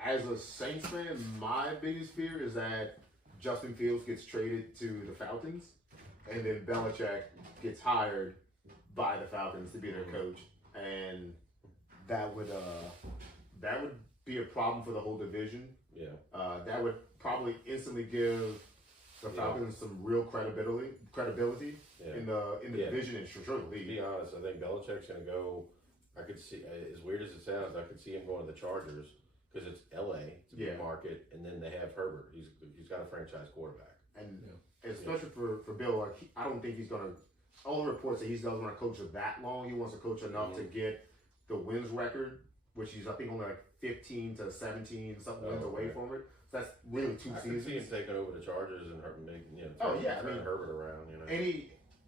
As a Saints fan, my biggest fear is that Justin Fields gets traded to the Falcons, and then Belichick gets hired by the Falcons to be their coach, and that would be a problem for the whole division. Yeah. That would probably instantly give the Falcons some real credibility in the division and sure the To league. be honest, I think Belichick's gonna go. I could see, as weird as it sounds, I could see him going to the Chargers because it's LA, it's a big market, and then they have Herbert. He's got a franchise quarterback. And especially for Bill, like I don't think he's gonna. All the reports that he doesn't want to coach it that long. He wants to coach enough to get the wins record, which he's I think only like 15 to 17 something wins away from it. So that's really 2 I seasons. can see him taking over the Chargers and making turn Herbert around.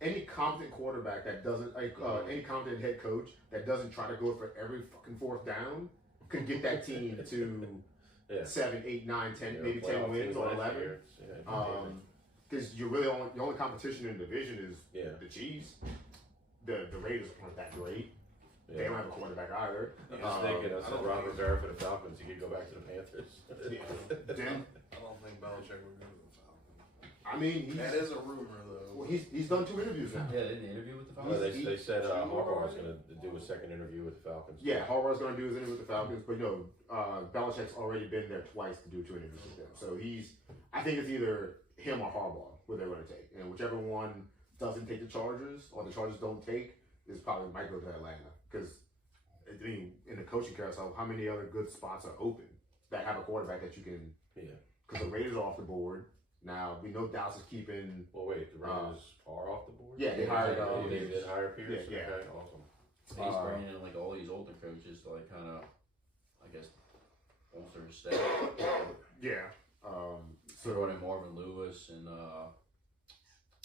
Any competent quarterback that doesn't any competent head coach that doesn't try to go for every fucking fourth down could get that team to 7, 8, 9, 10, maybe 10 wins or 11. Because you're really the only competition in the division is the Chiefs. The Raiders aren't that great. They don't have a quarterback either. I'm just thinking, I said Ron Rivera for the Falcons. He could go back to the Panthers. Then I don't think Belichick would go to the Falcons. I mean, That is a rumor, though. well, he's done 2 interviews now. Yeah, didn't they interview with the Well, Falcons? they said Harbaugh's going to do a second interview with the Falcons. Yeah, Harbaugh's going to do his interview with the Falcons, but Belichick's already been there twice to do 2 interviews with them. So I think it's either him or Harbaugh who they're going to take, and whichever one doesn't take the Chargers or the Chargers don't take is probably might go to Atlanta because I mean in the coaching carousel, how many other good spots are open that have a quarterback that you can? Yeah. Because the Raiders are off the board now. We know Dallas is keeping. Well, wait, the Raiders are off the board? Yeah, they hired. They did hire Pierce? Yeah. Okay, awesome. So he's bringing in like all these older coaches to like kind of, I guess, bolster his staff. Yeah. So brought in Marvin Lewis and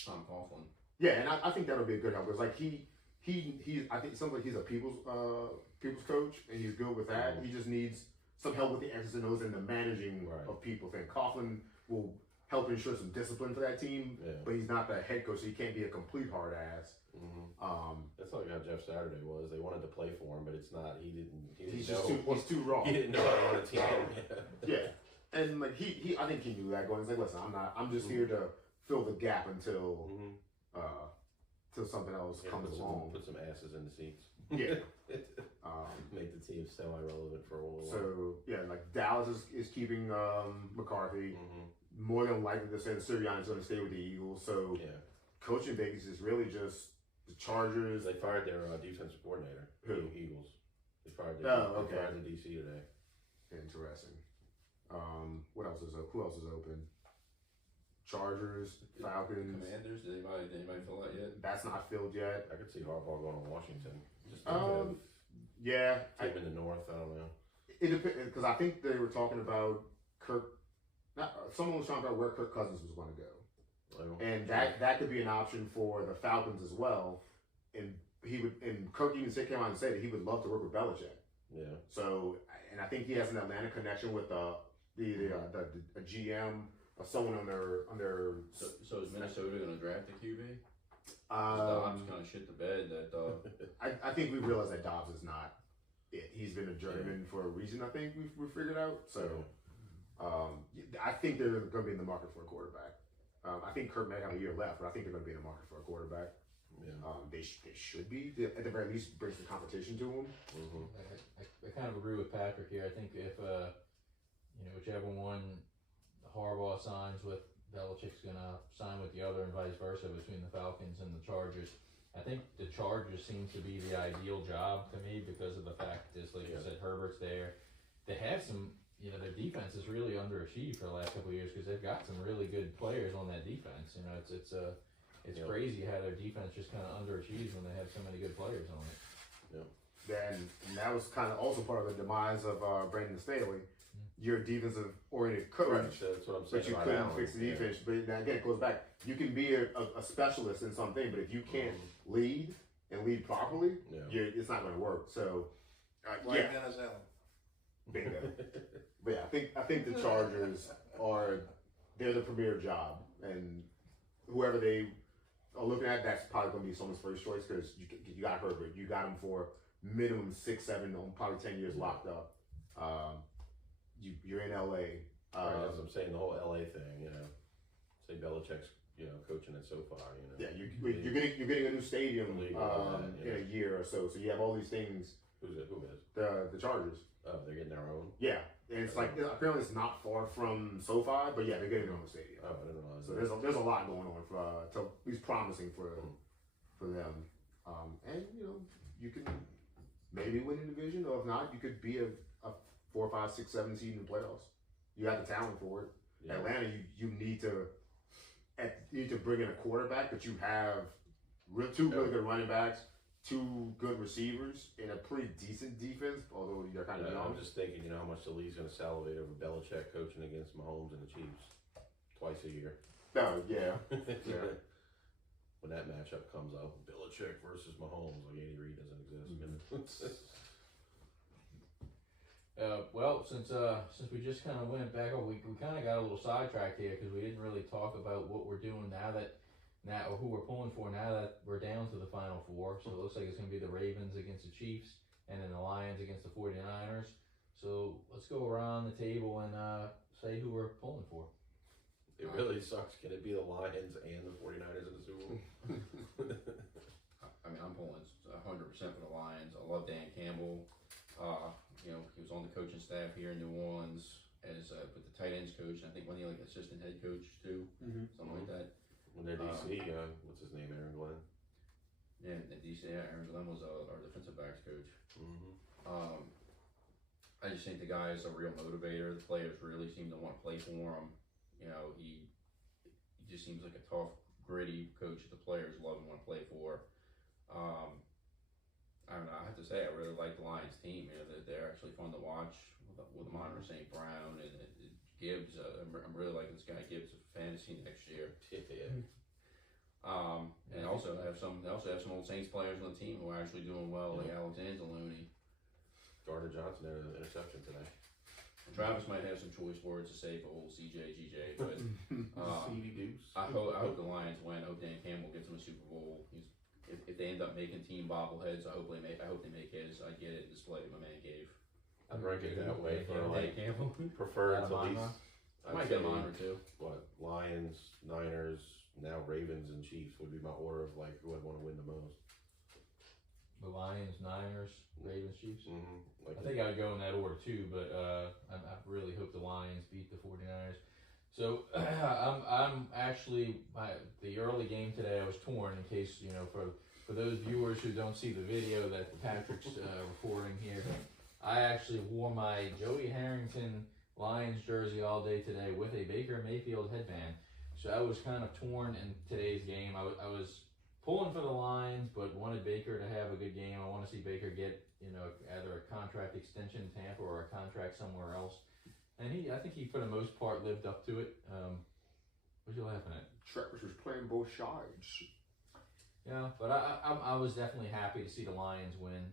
Tom Coughlin. Yeah, and I think that'll be a good help because like he's I think it sounds like he's a people's coach and he's good with that. He just needs some help with the X's and O's and the managing of people thing. Coughlin will help ensure some discipline for that team, but he's not the head coach, so he can't be a complete hard ass. That's like how Jeff Saturday was. They wanted to play for him, but it's not. He's too raw. He didn't know how to run a team. Yeah, and like he I think he knew that going. He's like, listen, I'm just here to fill the gap until something else comes along. Put some asses in the seats. Yeah. Make the team semi-relevant for a little while. So yeah, like Dallas is keeping McCarthy. More than likely to say that Sirianni's going to stay with the Eagles. So coaching vacancies is really just the Chargers. They fired their defensive coordinator. Who? The Eagles. They fired They fired the DC today. Interesting. What else is open? Who else is open? Chargers, Falcons. Commanders. Did anybody fill that yet? That's not filled yet. I could see Harbaugh going to Washington. Just yeah. team in the North. I don't know. It depends because I think they were talking about Kirk. Someone was talking about where Kirk Cousins was going to go, and that could be an option for the Falcons as well. And Kirk even came out and said that he would love to work with Belichick. Yeah. So, and I think he has an Atlanta connection with a GM someone on their. So is Minnesota going to draft a QB? Um, Dobbs kind of shit the bed that. I think we realize that Dobbs is not it. He's been a journeyman for a reason. I think we figured out. So, I think they're going to be in the market for a quarterback. I think Kurt may have a year left, but I think they're going to be in the market for a quarterback. Yeah. They should be at the very least bring some competition to them. Mm-hmm. I kind of agree with Patrick here. I think if whichever one Harbaugh signs with, Belichick's gonna sign with the other, and vice versa between the Falcons and the Chargers. I think the Chargers seems to be the ideal job to me because of the fact, just like you said, Herbert's there. They have some, their defense is really underachieved for the last couple of years because they've got some really good players on that defense. It's crazy how their defense just kind of underachieves when they have so many good players on it. And that was kind of also part of the demise of Brandon Staley. You're a defensive-oriented coach, Right, so that's what I'm saying. but you about couldn't Allen. fix the defense. But now again, it goes back. You can be a specialist in something, but if you can't lead and lead properly, it's not going to work. So, Like Dennis Allen. bingo. But yeah, I think the Chargers they're the premier job, and whoever they are looking at, that's probably going to be someone's first choice because you got Herbert, you got him for minimum 6, 7, probably 10 years locked up. You're in LA. Right, as I'm saying, the whole LA thing, say Belichick's, coaching it so far, Yeah, you're getting a new stadium in a year or so. So you have all these things. Who is? The Chargers. Oh, they're getting their own? Yeah, and it's like apparently it's not far from SoFi, but yeah, they're getting their own stadium. Oh, I didn't realize So that. there's a lot going on for at least promising for them. And you can maybe win a division, or if not, you could be a 4, 5, 6, 7 seed in the playoffs. You have the talent for it. Yeah. Atlanta, you need to bring in a quarterback, but you have two really good running backs, 2 good receivers, and a pretty decent defense. Although they're kind of young. I'm just thinking, how much the league's going to salivate over Belichick coaching against Mahomes and the Chiefs twice a year. Oh yeah, yeah. When that matchup comes up, Belichick versus Mahomes, like Andy Reid doesn't exist. Well, since we just kind of went back, we kind of got a little sidetracked here because we didn't really talk about what we're doing or who we're pulling for now that we're down to the Final Four. So it looks like it's going to be the Ravens against the Chiefs, and then the Lions against the 49ers. So let's go around the table and say who we're pulling for. It really sucks. Can it be the Lions and the 49ers in the Super Bowl? I mean, I'm pulling 100% for the Lions. I love Dan Campbell. He was on the coaching staff here in New Orleans as with the tight ends coach. And I think one of the assistant head coach too, something like that. When they're DC, what's his name, Aaron Glenn? Yeah, at DC, Aaron Glenn was our defensive backs coach. I just think the guy is a real motivator. The players really seem to want to play for him. He just seems like a tough, gritty coach that the players love and want to play for. I don't know. I have to say, I really like the Lions team. They're actually fun to watch with Monroe St. Brown and Gibbs. I'm really liking this guy Gibbs for fantasy next year. And also have some old Saints players on the team who are actually doing well, like Alexander Looney. Gardner Johnson had an interception today. Travis might have some choice words to say for old CJ, GJ, but CD Deuce. I hope the Lions win. I hope Dan Campbell gets them a Super Bowl. If they end up making team bobbleheads, I hope they make his. I get it. Display my man gave. I'd rank it that way for Dan Campbell. preferred to least. I might get mine or two. What, Lions, Niners, now Ravens and Chiefs would be my order of who I'd want to win the most. The Lions, Niners, Ravens, Chiefs. Mm-hmm. I think I would go in that order too, but I really hope the Lions beat the 49ers. So I'm actually the early game today. I was torn in case for those viewers who don't see the video that Patrick's recording here. I actually wore my Joey Harrington Lions jersey all day today with a Baker Mayfield headband. So I was kind of torn in today's game. I was pulling for the Lions, but wanted Baker to have a good game. I want to see Baker get either a contract extension in Tampa or a contract somewhere else. And I think he, for the most part, lived up to it. What are you laughing at? Travis was playing both sides. Yeah, but I was definitely happy to see the Lions win.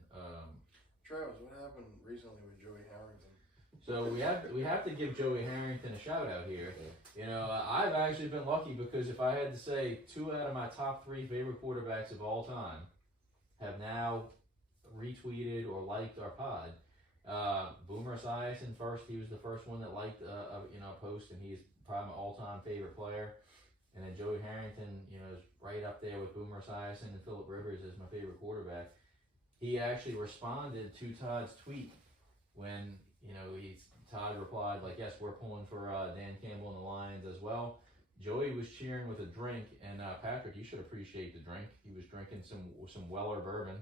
Travis, what happened recently with Joey Harrington? So we have to give Joey Harrington a shout out here. You know, I've actually been lucky because if I had to say 2 out of my top 3 favorite quarterbacks of all time have now retweeted or liked our pod. Boomer Esiason first. He was the first one that liked a post, and he's probably my all-time favorite player. And then Joey Harrington, you know, is right up there with Boomer Esiason and Phillip Rivers as my favorite quarterback. He actually responded to Todd's tweet when, you know, Todd replied like, yes, we're pulling for Dan Campbell and the Lions as well. Joey was cheering with a drink, and Patrick, you should appreciate the drink. He was drinking some Weller bourbon.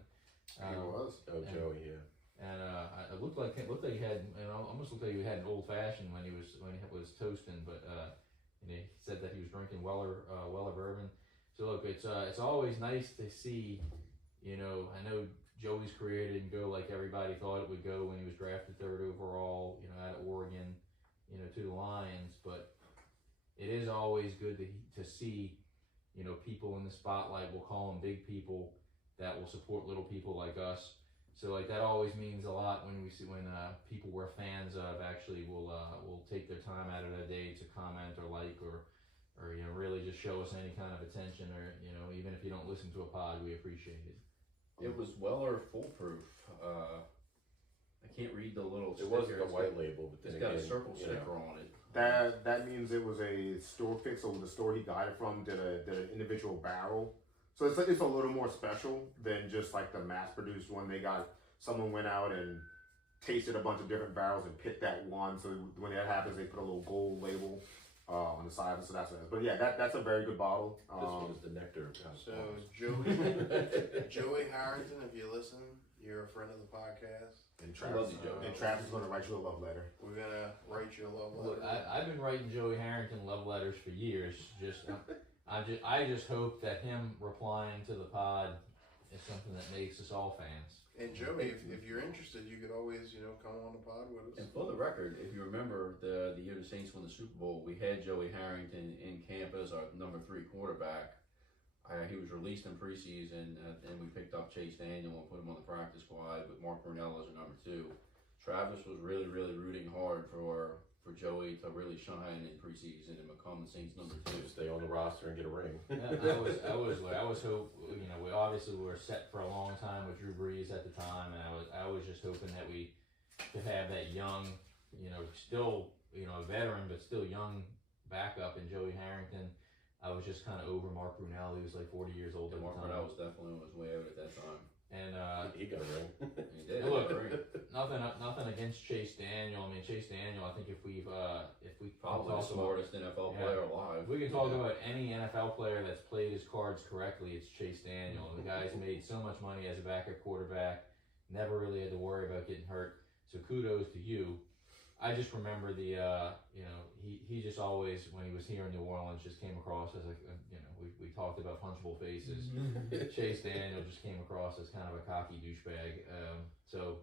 He was. Oh, Joey, yeah. And it looked like he had, almost looked like he had an old fashioned when he was toasting. But he said that he was drinking Weller bourbon. So look, it's always nice to see. You know, I know Joey's career didn't go like everybody thought it would go when he was drafted 3rd overall. You know, out of Oregon, you know, to the Lions. But it is always good to see, you know, people in the spotlight. We'll call them big people that will support little people like us. So like that always means a lot when people we're fans of actually will take their time out of their day to comment or like or you know really just show us any kind of attention, or you know even if you don't listen to a pod, we appreciate it. It was Weller foolproof. I can't read the little. It wasn't a white label, but then it's got again, a circle you know, sticker on it. That means it was a store fix, so the store he got it from did an individual barrel. So it's a little more special than just like the mass-produced one. Someone went out and tasted a bunch of different barrels and picked that one. So when that happens, they put a little gold label on the side. So that's what it is. But yeah, that's a very good bottle. this one is the nectar. So Joey Harrington, if you listen, you're a friend of the podcast. And I love you, Joey. Travis is going to write you a love letter. We're gonna write you a love letter. Look, I've been writing Joey Harrington love letters for years. I just hope that him replying to the pod is something that makes us all fans. And Joey, if you're interested, you could always, you know, come on the pod with us. And for the record, if you remember the year the Saints won the Super Bowl, we had Joey Harrington in camp as our number 3 quarterback. He was released in preseason, and we picked up Chase Daniel and put him on the practice squad with Mark Brunell as our number 2. Travis was really, really rooting hard for Joey to really shine in preseason and become the Saints number 2. Stay on the roster and get a ring. I was hope, you know, we obviously were set for a long time with Drew Brees at the time, and I was just hoping that we could have that young, you know, still, you know, a veteran but still young backup in Joey Harrington. I was just kind of over Mark Brunell. He was like 40 years old at the Mark time. Brunell was definitely on his way out at that time. And he got a ring. He did. look, nothing against Chase Daniel. I mean, Chase Daniel. I think if we Probably the smartest NFL player alive. if we can talk about any NFL player that's played his cards correctly, it's Chase Daniel. The guy's made so much money as a backup quarterback, never really had to worry about getting hurt. So kudos to you. I just remember you know, he just always, when he was here in New Orleans, just came across as you know, we talked about punchable faces. Chase Daniel just came across as kind of a cocky douchebag. So,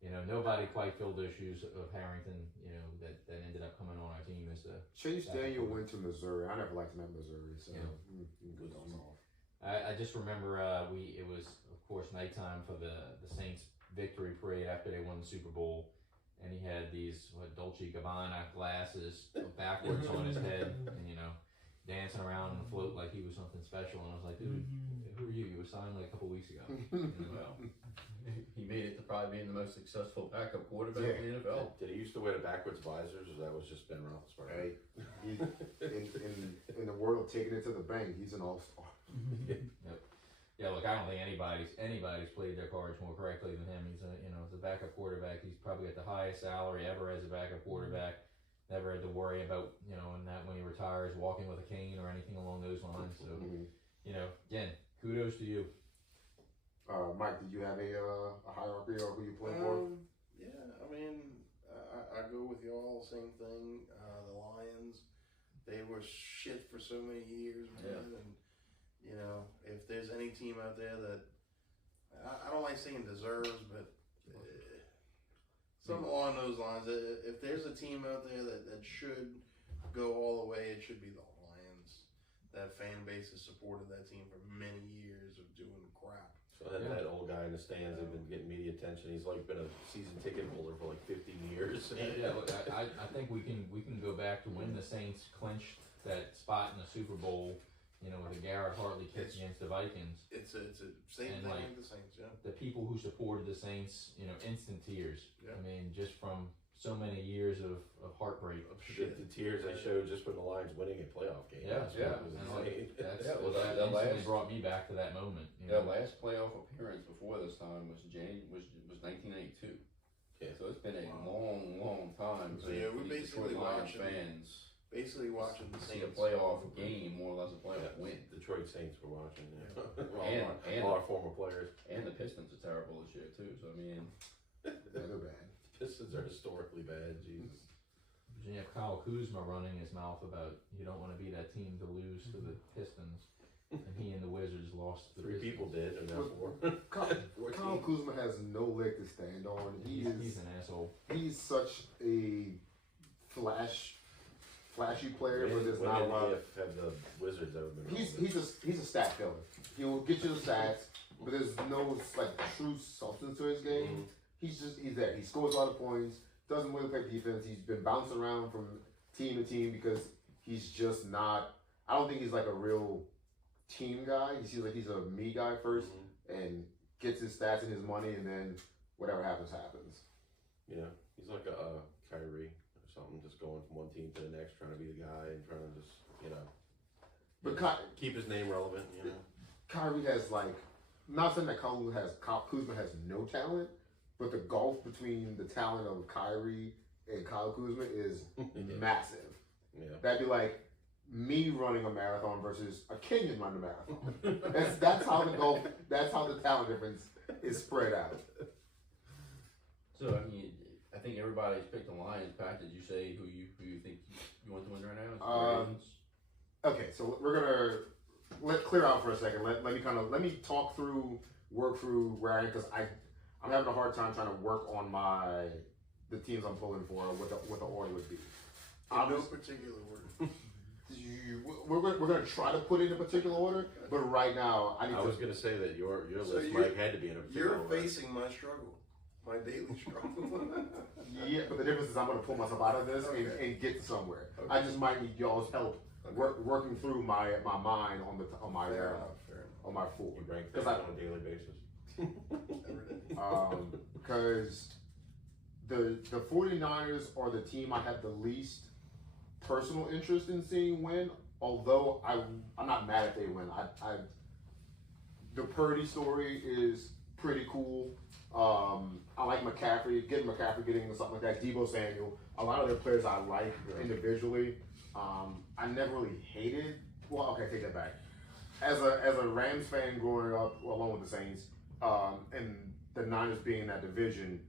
you know, nobody quite filled the shoes of Harrington, you know, that ended up coming on our team as the Chase Daniel went to Missouri. I never liked him at Missouri, so Yeah. good on off. I just remember it was of course nighttime for the Saints victory parade after they won the Super Bowl. And he had these Dolce & Gabbana glasses backwards on his head, and you know, dancing around on the float like he was something special. And I was like, dude, who are you? You were signed like a couple weeks ago. Well, he made it to probably being the most successful backup quarterback in the NFL. Did he used to wear the backwards visors, or that was just Ben Roethlisberger? Hey, in the world of taking it to the bank, he's an all-star. Yeah, look, I don't think anybody's played their cards more correctly than him. He's as a backup quarterback, he's probably at the highest salary ever as a backup quarterback. Never had to worry about, you know, when he retires, walking with a cane or anything along those lines. So, you know, again, kudos to you. Mike, did you have a hierarchy or who you playing for? Yeah, I mean, I go with y'all, same thing. The Lions, they were shit for so many years, man. Yeah. And, you know, if there's any team out there that, I don't like saying deserves, but something along those lines. If there's a team out there that should go all the way, it should be the Lions. That fan base has supported that team for many years of doing crap. So that old guy in the stands. They've been getting media attention. He's like been a season ticket holder for like 15 years. Yeah, look, I think we can go back to when the Saints clinched that spot in the Super Bowl. You know, with the Garrett Hartley kick against the Vikings. It's a same And, thing like, with the Saints, yeah. The people who supported the Saints, you know, instant tears. Yeah. I mean, just from so many years of heartbreak. The tears they showed just when the Lions winning a playoff game. Yeah, That's yeah. what was And, insane. That's, Yeah, well, that that instantly last- brought me back to that moment. You Their know? last playoff appearance before this time was 1992. Yeah. So it's been a long time. So, yeah, we for these basically Detroit Lions watching- fans Basically watching the see a Saints. playoff game, more or less a playoff win. Detroit Saints were watching. Yeah. And- all our former players. And the Pistons are terrible this year too. So I mean, Yeah, they're bad. Pistons are historically bad. Jesus. Virginia Kyle Kuzma running his mouth about you don't want to be that team to lose to the Pistons, and he and the Wizards lost to the 3 Pistons. people did, and now 4. Kyle Kuzma has no leg to stand on. He's an asshole. He's such a flashy player, but there's not a lot. Have the Wizards ever been? He's a stat filler. He'll get you the stats, but there's no like true substance to his game. He's there. He scores a lot of points. Doesn't really play defense. He's been bouncing around from team to team because he's just not. I don't think he's like a real team guy. He seems like he's a me guy 1st and gets his stats and his money, and then whatever happens happens. Yeah, he's like a Kyrie or something, just going from one team to the next, trying to be the guy and trying to just But keep his name relevant. You know, Kyrie has like, not saying that Kuzma has no talent, but the gulf between the talent of Kyrie and Kyle Kuzma is massive. Yeah. That'd be like me running a marathon versus a Kenyan running a marathon. that's how the gulf. That's how the talent difference is spread out. so I mean, I think everybody's picked the Lions. Pat, did you say who you think you want to win right now? Is it Okay, so we're gonna clear out for a second. Let me work through where I am, because I'm having a hard time trying to work on the teams I'm pulling for, what the order would be. In no particular order. We're going to try to put it in a particular order, but right now I was going to say that your So list, you're- Mike, had to be in a particular You're order. facing my struggle, my daily struggle. Yeah, but the difference is I'm going to pull myself out of this Okay. and get somewhere. Okay. I just might need y'all's help working through my mind on my Fair enough. on my four. You rank Because things on a daily basis. Because the 49ers are the team I have the least personal interest in seeing win, although I'm not mad if they win. The Purdy story is pretty cool. I like McCaffrey, getting into something like that. Deebo Samuel, a lot of their players I like individually. I never really hated. Well, okay, take that back. As a Rams fan growing up, along with the Saints, and the Niners being in that division,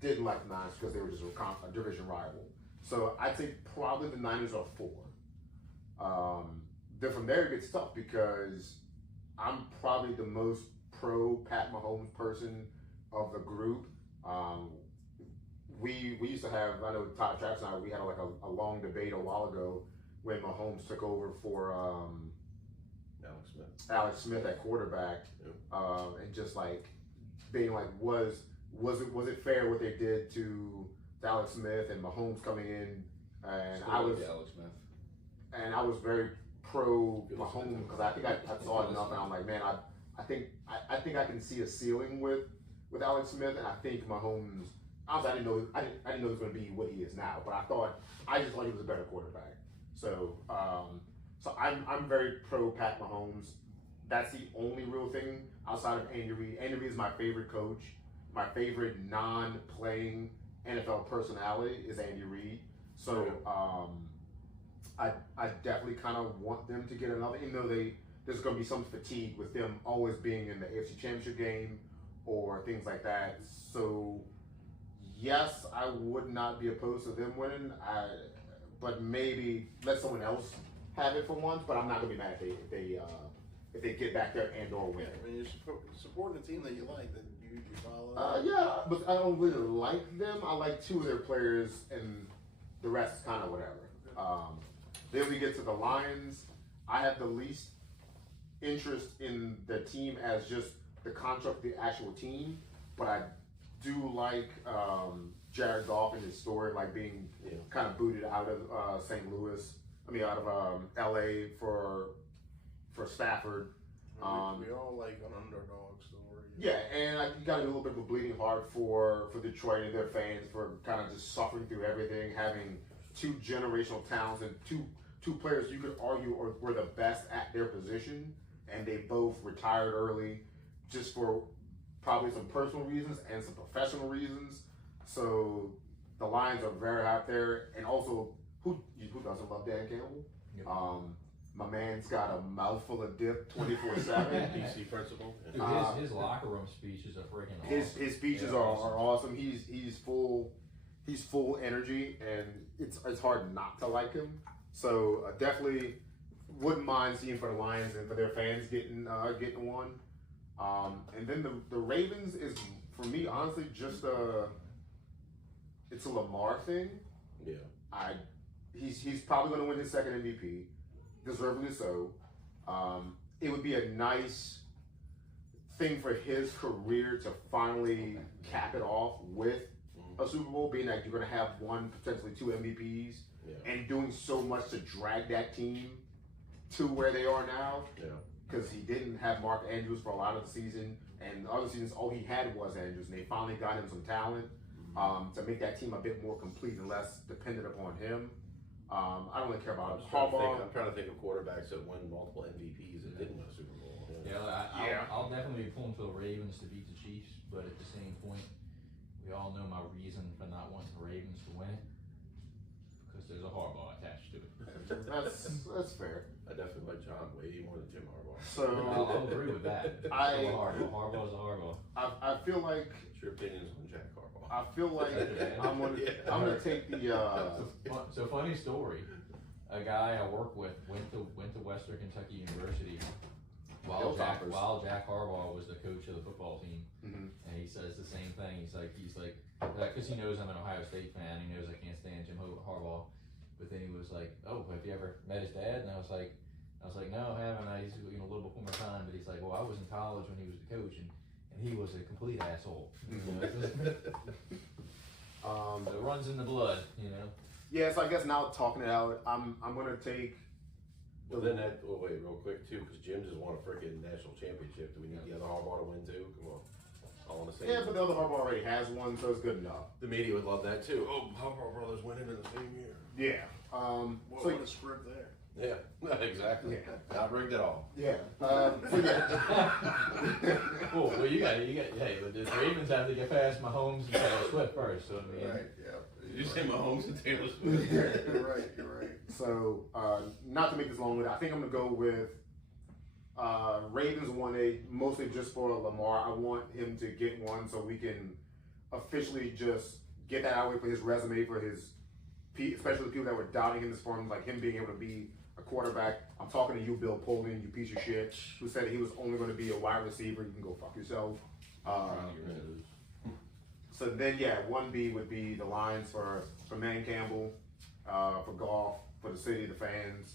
didn't like the Niners because they were just a division rival. So I'd say probably the Niners are 4. Then from there it gets tough because I'm probably the most pro Pat Mahomes person of the group. We used to have, I know Todd Travis and I, we had like a long debate a while ago when Mahomes took over for Alex Smith at quarterback, and just like being like, was it fair what they did to Alex Smith and Mahomes coming in, and Still I like was Alex Smith. and I was very pro Mahomes because I think I saw it enough, and I'm like, man, I think I can see a ceiling with Alex Smith, and I think Mahomes. Honestly, I didn't know he was going to be what he is now, but I just thought he was a better quarterback. So I'm very pro Pat Mahomes. That's the only real thing outside of Andy Reid. Andy Reid is my favorite coach. My favorite non-playing NFL personality is Andy Reid. So I definitely kind of want them to get another, even though there's going to be some fatigue with them always being in the AFC Championship game or things like that. So yes, I would not be opposed to them winning. But maybe let someone else have it for once. But I'm not going to be mad if they get back there and or win. I mean, you're supporting a team that you like, that you follow. Yeah, but I don't really like them. I like 2 of their players, and the rest is kind of whatever. Then we get to the Lions. I have the least interest in the team as just the construct of the actual team, but I do like Jared Goff and his story, like being kind of booted out of St. Louis. Out of LA for Stafford. We all like an underdog story. Yeah, and you got a little bit of a bleeding heart for Detroit and their fans for kind of just suffering through everything, having two generational talents and two players you could argue were the best at their position, and they both retired early, just for probably some personal reasons and some professional reasons. So the Lions are very out there, and also who doesn't love Dan Campbell? Yep. My man's got a mouthful of dip 24/7. DC principal. Dude, his locker room speeches are freaking awesome. His speeches are awesome. He's full energy, and it's hard not to like him. So definitely wouldn't mind seeing for the Lions and for their fans getting one. And then the Ravens is, for me, honestly, just it's a Lamar thing. Yeah. He's probably going to win his second MVP, deservedly so. It would be a nice thing for his career to finally cap it off with a Super Bowl, being that you're going to have one, potentially two MVPs, and doing so much to drag that team to where they are now. Yeah. Because he didn't have Mark Andrews for a lot of the season, and other seasons all he had was Andrews, and they finally got him some talent to make that team a bit more complete and less dependent upon him. I don't really care about Harbaugh. I'm trying to think of quarterbacks that won multiple MVPs and didn't win a Super Bowl. I'll definitely be pulling for the Ravens to beat the Chiefs, but at the same point, we all know my reason for not wanting the Ravens to win it, because there's a Harbaugh attached to it. That's fair. I definitely like John way more than Jim Harbaugh. So I'll agree with that. Harbaugh's a Harbaugh. I feel like What's your opinions on Jack Harbaugh? I feel like I'm gonna take the. So funny story. A guy I work with went to Western Kentucky University while Jack Harbaugh was the coach of the football team, and he says the same thing. He's like, because he knows I'm an Ohio State fan. He knows I can't stand Jim Harbaugh. But then he was like, "Oh, have you ever met his dad?" And I was like, "No, I haven't. He's a little before my time." But he's like, "Well, I was in college when he was the coach, and he was a complete asshole." So it runs in the blood, Yeah, so I guess now talking it out, I'm gonna take. Well, then wait, real quick too, because Jim just won a freaking national championship. Do we need the other Harbaugh to win too? Come on. I want to say. Yeah, but the other Harbaugh already has one, so it's good enough. The media would love that too. Oh, Harbaugh brothers winning in the same year. Yeah. What a script there. Yeah, exactly. Yeah. Not rigged at all. Yeah. Cool. Well, you got. Hey, but the Ravens have to get past Mahomes and Taylor Swift first. So I mean, Right, yeah. Did you say Mahomes and Taylor Swift? You're right. So, not to make this long, I think I'm gonna go with Ravens 1A, mostly just for Lamar. I want him to get one so we can officially just get that out of the way for his resume, for his, especially the people that were doubting him this morning, like him being able to be a quarterback. I'm talking to you, Bill Pullman, you piece of shit, who said he was only going to be a wide receiver. You can go fuck yourself. So then, 1B would be the Lions for Man Campbell, for Goff, for the city, the fans,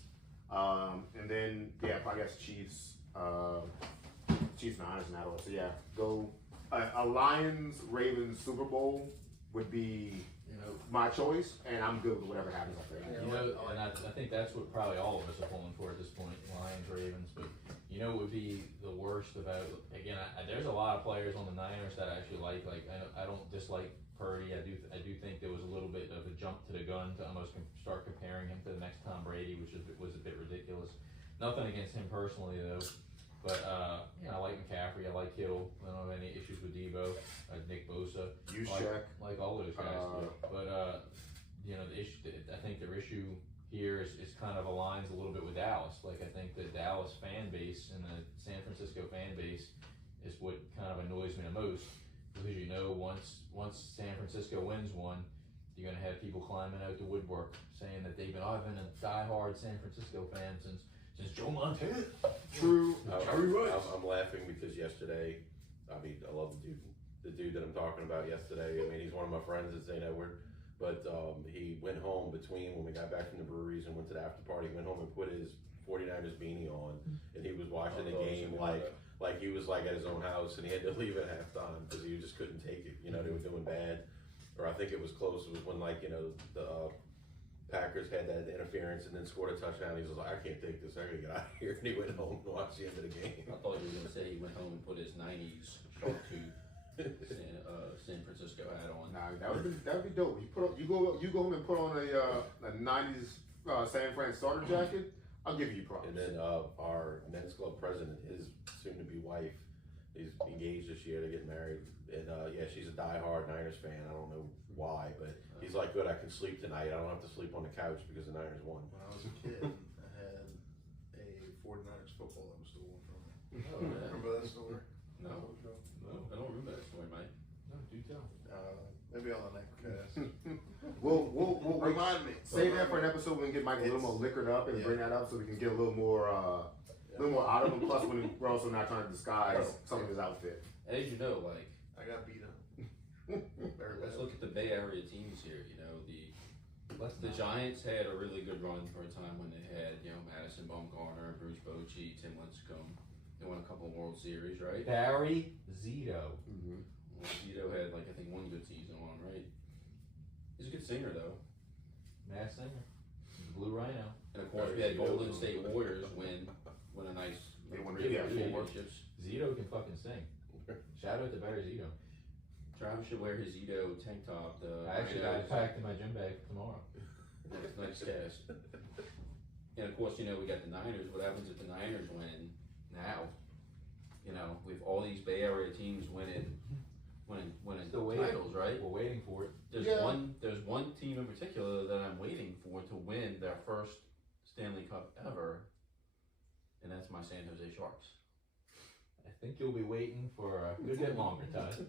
and then I guess Chiefs, Niners, and that one. So go a Lions Ravens Super Bowl would be my choice, and I'm good with whatever happens up there. And I think that's what probably all of us are pulling for at this point, Lions, Ravens. But what would be the worst about, again, there's a lot of players on the Niners that I actually like. Like, I don't dislike Purdy. I do think there was a little bit of a jump to the gun to almost start comparing him to the next Tom Brady, which was a bit ridiculous. Nothing against him personally, though. But, I like McCaffrey. I like Kittle. I don't have any issues with Debo. Nick Bosa. Like all those guys. But, the issue, I think their issue here is kind of aligns a little bit with Dallas. Like, I think the Dallas fan base and the San Francisco fan base is what kind of annoys me the most. Because once San Francisco wins one, you're going to have people climbing out the woodwork saying that I've been a diehard San Francisco fan since Joe Montana. True. I'm laughing because yesterday, I love the dude that I'm talking about yesterday. He's one of my friends at St. Edward, but he went home between when we got back from the breweries and went to the after party. He went home and put his 49ers beanie on, and he was watching the game like like he was like at his own house and he had to leave at halftime because he just couldn't take it. You know, they were doing bad, or I think it was close. It was when like the Packers had that interference and then scored a touchdown. He was like, I can't take this. I gotta get out of here. And he went home and watched the end of the game. I thought you were gonna say he went home and put his '90s Shark Tooth San Francisco hat on. Nah, that would be dope. You go home and put on a '90s San Fran starter jacket. I'll give you props. And then our men's club president, his soon-to-be wife, is engaged this year. They get married, and yeah, she's a die-hard Niners fan. I don't know why, but he's like, good, I can sleep tonight. I don't have to sleep on the couch because the Niners won. When I was a kid, I had a 49ers football that was stolen from me. Oh, yeah. Remember that story? No, I don't remember that story, Mike. No, do tell. Maybe on the next cast. We'll Remind me. save that for an episode when we can get Mike a little more liquored up and bring that up so we can get a little more out of him. Plus, when we're also not trying to disguise some of his outfit. And as you know, like, I got beat up. Very let's bad. look at the Bay Area teams here. You know, the Giants had a really good run for a time when they had, you know, Madison Bumgarner, Bruce Bochy, Tim Lincecum. They won a couple of World Series, right? Barry Zito. Mm-hmm. Well, Zito had, like, I think one good season on, right? He's a good singer, though. Mass singer. Blue Rhino. And of course, we had Golden State Warriors win a nice They won three four. championships. Zito can fucking sing. Shout out to Barry Zito. Travis should wear his Zito tank top. I actually got it packed in my gym bag tomorrow. Next cast. And of course, you know, we got the Niners. What happens if the Niners win now? You know, with all these Bay Area teams winning Still waiting. titles, right? We're waiting for it. There's one team in particular that I'm waiting for to win their first Stanley Cup ever, and that's my San Jose Sharks. I think you'll be waiting for a good bit longer, Todd.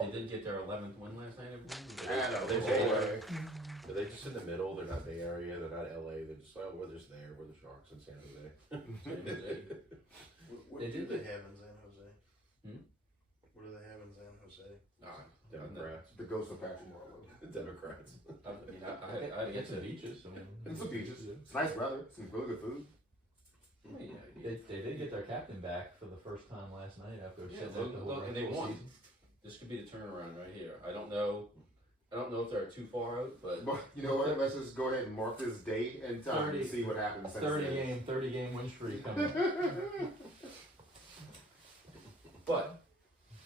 They did get their 11th win last night, I believe. Are they just in the middle? They're not Bay Area. They're not LA. They're just we're just there. We're the Sharks in San Jose. What They do did they have in San Jose? Hmm? What do they have in San Jose? Democrats. The ghost of Patrick Marlowe. Democrats. I mean, I had to get It's some to beaches. I mean, And some beaches. It's nice weather. Some really good food. Yeah, they did get their captain back for the first time last night after Yeah, sitting out the whole and they regular won. season. this could be the turnaround right here. I don't know if they're too far out, but But you know what? Let's just go ahead and mark this date and time and see what happens. 30 game win streak coming up. But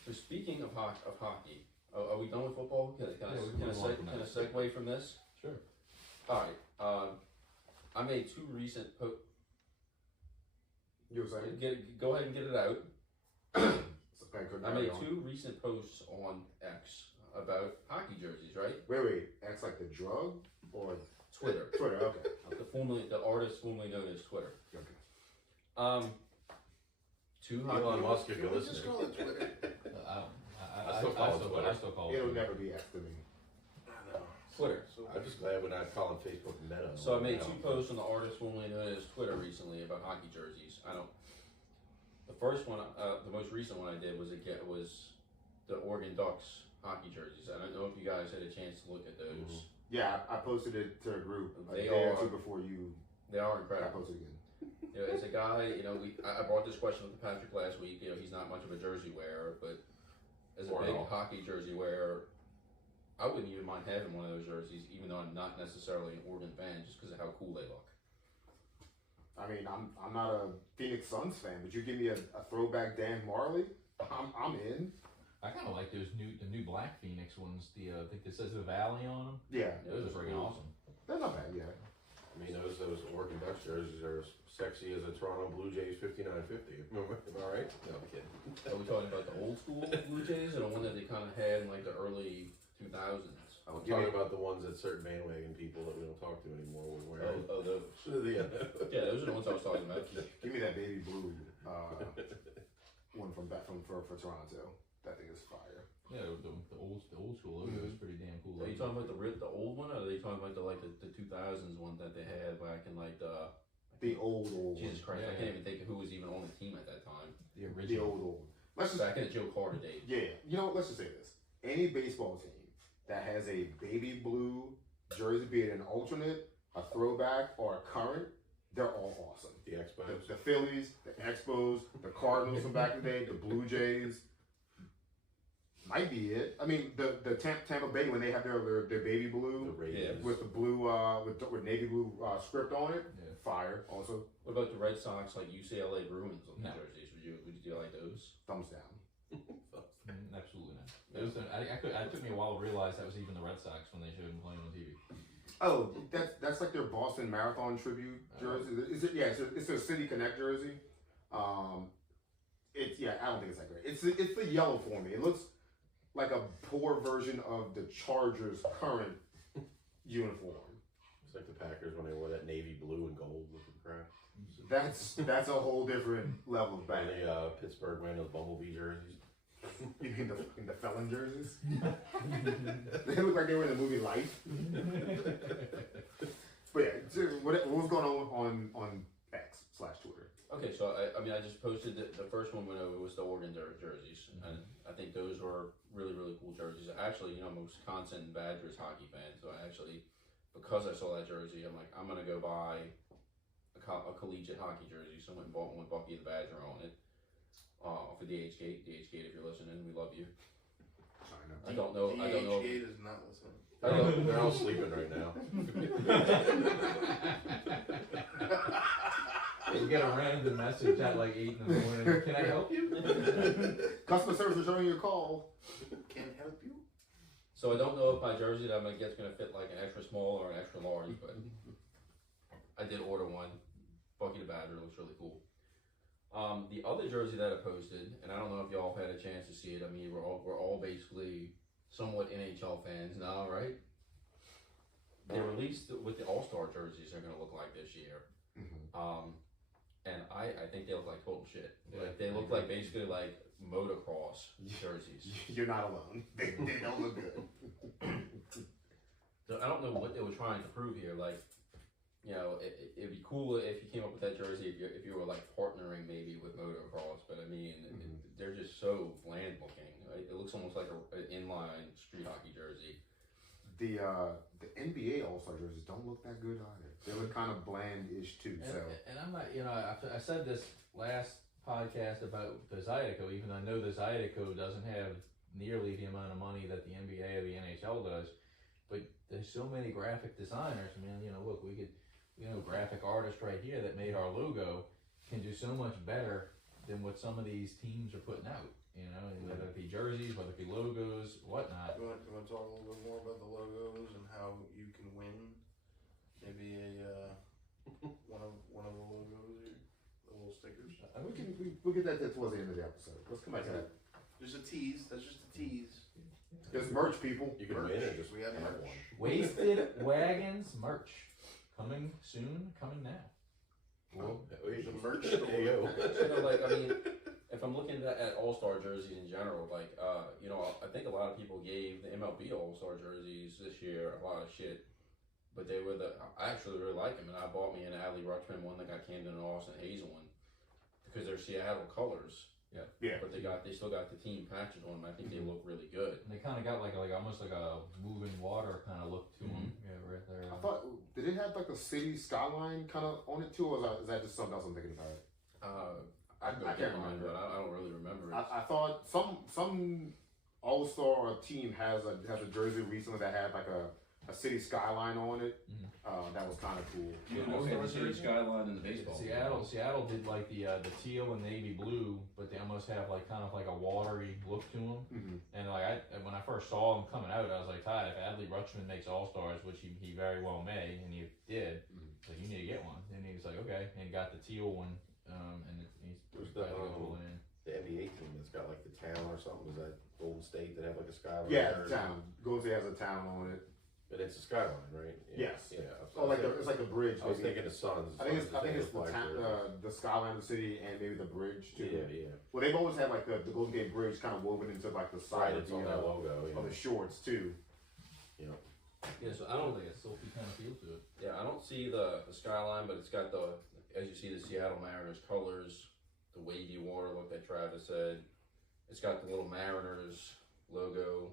so speaking of hockey, are we done with football? Can I segue from this? Sure. All right. I made two recent You were saying? Go ahead and get it out. I made two recent posts on X about hockey jerseys, right? Wait. X like the drug or Twitter. Twitter? Okay. The artist formerly known as Twitter. Okay. Two Elon hockey. Musk, if Can you're we listening. just call it Twitter? I still call it It'll Twitter. never be X to me. I know. Twitter. So I'm just glad we're not calling Facebook Meta. So I made two posts on the artist formerly known as Twitter recently about hockey jerseys. The first one, the most recent one I did was the Oregon Ducks hockey jerseys. I don't know if you guys had a chance to look at those. Mm-hmm. Yeah, I posted it to a group a They day or are- two before you. They are I incredible. posted again. You know, it's a guy. You know, I brought this question up to Patrick last week. You know, he's not much of a jersey wearer, but as a Or big not. hockey jersey wearer, I wouldn't even mind having one of those jerseys, even though I'm not necessarily an Oregon fan, just because of how cool they look. I mean, I'm not a Phoenix Suns fan, but you give me a throwback Dan Marley, I'm in. I kind of like the new Black Phoenix ones. I think it says the Valley on them. Yeah, Those are freaking awesome. they're not bad. Yeah. I mean, those Oregon Ducks jerseys are as sexy as a Toronto Blue Jays 5950. Am I right? No, I'm kidding. Are we talking about the old school Blue Jays, or the one that they kind of had in like the early 2000s? I'm talking about the ones that certain bandwagon people that we don't talk to anymore were wearing. Oh, those. Yeah. Yeah, those are the ones I was talking about. Give me that baby blue one from for Toronto. That thing is fire. Yeah, the old school logo is pretty damn cool. Are you talking about the old one, or are they talking about the 2000s one that they had back in like the old Jesus one. Christ, Yeah, I can't even think of who was even on the team at that time. The The original. old one. Let's just Back in the Joe Carter days. yeah. You know what? Let's just say this: any baseball team that has a baby blue jersey, be it an alternate, a throwback, or a current, they're all awesome. The Expos. The Phillies, the Expos, the Cardinals from back in the day, the Blue Jays. Might be it. I mean, the Tampa Bay when they have their baby blue with the blue with navy blue script on it. Yeah. Fire also. What about the Red Sox, like UCLA Bruins on the No. jerseys? Would you like those? Thumbs down. Absolutely not. It was, it took me a while to realize that was even the Red Sox when they showed them playing on TV. Oh, that's like their Boston Marathon tribute jersey. It's a City Connect jersey. I don't think it's that great. It's the yellow for me. It looks like a poor version of the Chargers' current uniform. It's like the Packers when they wore that navy blue and gold looking crap. That's a whole different level of bad. And the Pittsburgh wearing those bumblebee jerseys. in the felon jerseys. They look like they were in the movie Life. But yeah, what was going on X/Twitter? Okay, so I just posted the first one went over was the Oregon jerseys, and I think those were really, really cool jerseys. Actually, I'm a Wisconsin Badgers hockey fan, so because I saw that jersey, I'm like, I'm gonna go buy a collegiate hockey jersey. So I went and bought one with Bucky the Badger on it. For DH Gate, if you're listening, we love you. I don't know. DH Gate is not listening. They're all sleeping right now. You get a random message at like 8 in the morning. Can I help you? Customer service is returning your call. Can help you. So I don't know if my jersey that I'm gonna get is gonna fit like an extra small or an extra large, but I did order one. Bucky the Badger looks really cool. The other jersey that I posted, and I don't know if y'all had a chance to see it. I mean, we're all basically somewhat NHL fans now, right? They released what the All-Star jerseys are going to look like this year. Mm-hmm. And I think they look like total shit. Yeah, Like they look like basically like motocross jerseys. You're not alone. They don't look good. So I don't know what they were trying to prove here. Like, it'd be cool if you came up with that jersey if you were like partnering maybe with motocross. But I mean, they're just so bland looking. Right? It looks almost like an inline street hockey jersey. The NBA All-Star jerseys don't look that good either. They look kind of bland-ish too. And I'm not, I said this last podcast about the Zydeco, even though I know the Zydeco doesn't have nearly the amount of money that the NBA or the NHL does, but there's so many graphic designers, man. Look, we could, graphic artist right here that made our logo can do so much better than what some of these teams are putting out. Whether it be jerseys, whether it be logos, whatnot. You want to talk a little bit more about the logos and how you can win? Maybe one of the logos here, the little stickers. We'll get that towards the end of the episode. Let's come back to that. Just a tease. That's just a tease. There's merch, people. You can win or just We have have merch. one. Wasted Wagons merch. Coming soon, coming now. Well, There's a merch there you store. go. If I'm looking at All-Star jerseys in general, I think a lot of people gave the MLB All-Star jerseys this year a lot of shit, but I actually really like them, and I bought me an Adley Rutschman one that got Camden and Austin Hazel one because they're Seattle colors. Yeah. But they still got the team patches on them. I think they look really good. And they kind of got like almost like a moving water kind of look to them. Yeah, right there. I thought, did it have like a city skyline kind of on it too, or is that just something else I'm thinking about? I can't can't remember. but I don't really remember it. I thought some All-Star or team has a jersey recently that had like a city skyline on it. That was kind of cool. The city skyline in the baseball. Seattle did like the teal and navy blue, but they almost have like kind of like a watery look to them. And like when I first saw them coming out, I was like, Todd, if Adley Rutschman makes All-Stars, which he very well may, and he did, like you need to get one. And he was like, okay, and got the teal one, and he's There's got to go in. the NBA team that's got like the town or something. Was that Golden State that have like a skyline? Yeah, the town. Golden State has a town on it. But it's a skyline, right? Yes. Yeah. Oh, it's like the bridge. I was maybe. thinking the Suns. I think it's the skyline of the city and maybe the bridge too. Yeah. Well, they've always had like the Golden Gate Bridge kind of woven into like the side It's on that logo. of the shorts too. Yeah. Yeah, so I don't like a silky kind of feel to it. Yeah, I don't see the skyline, but it's got as you see the Seattle Mariners colors, the wavy water look that Travis said. It's got the little Mariners logo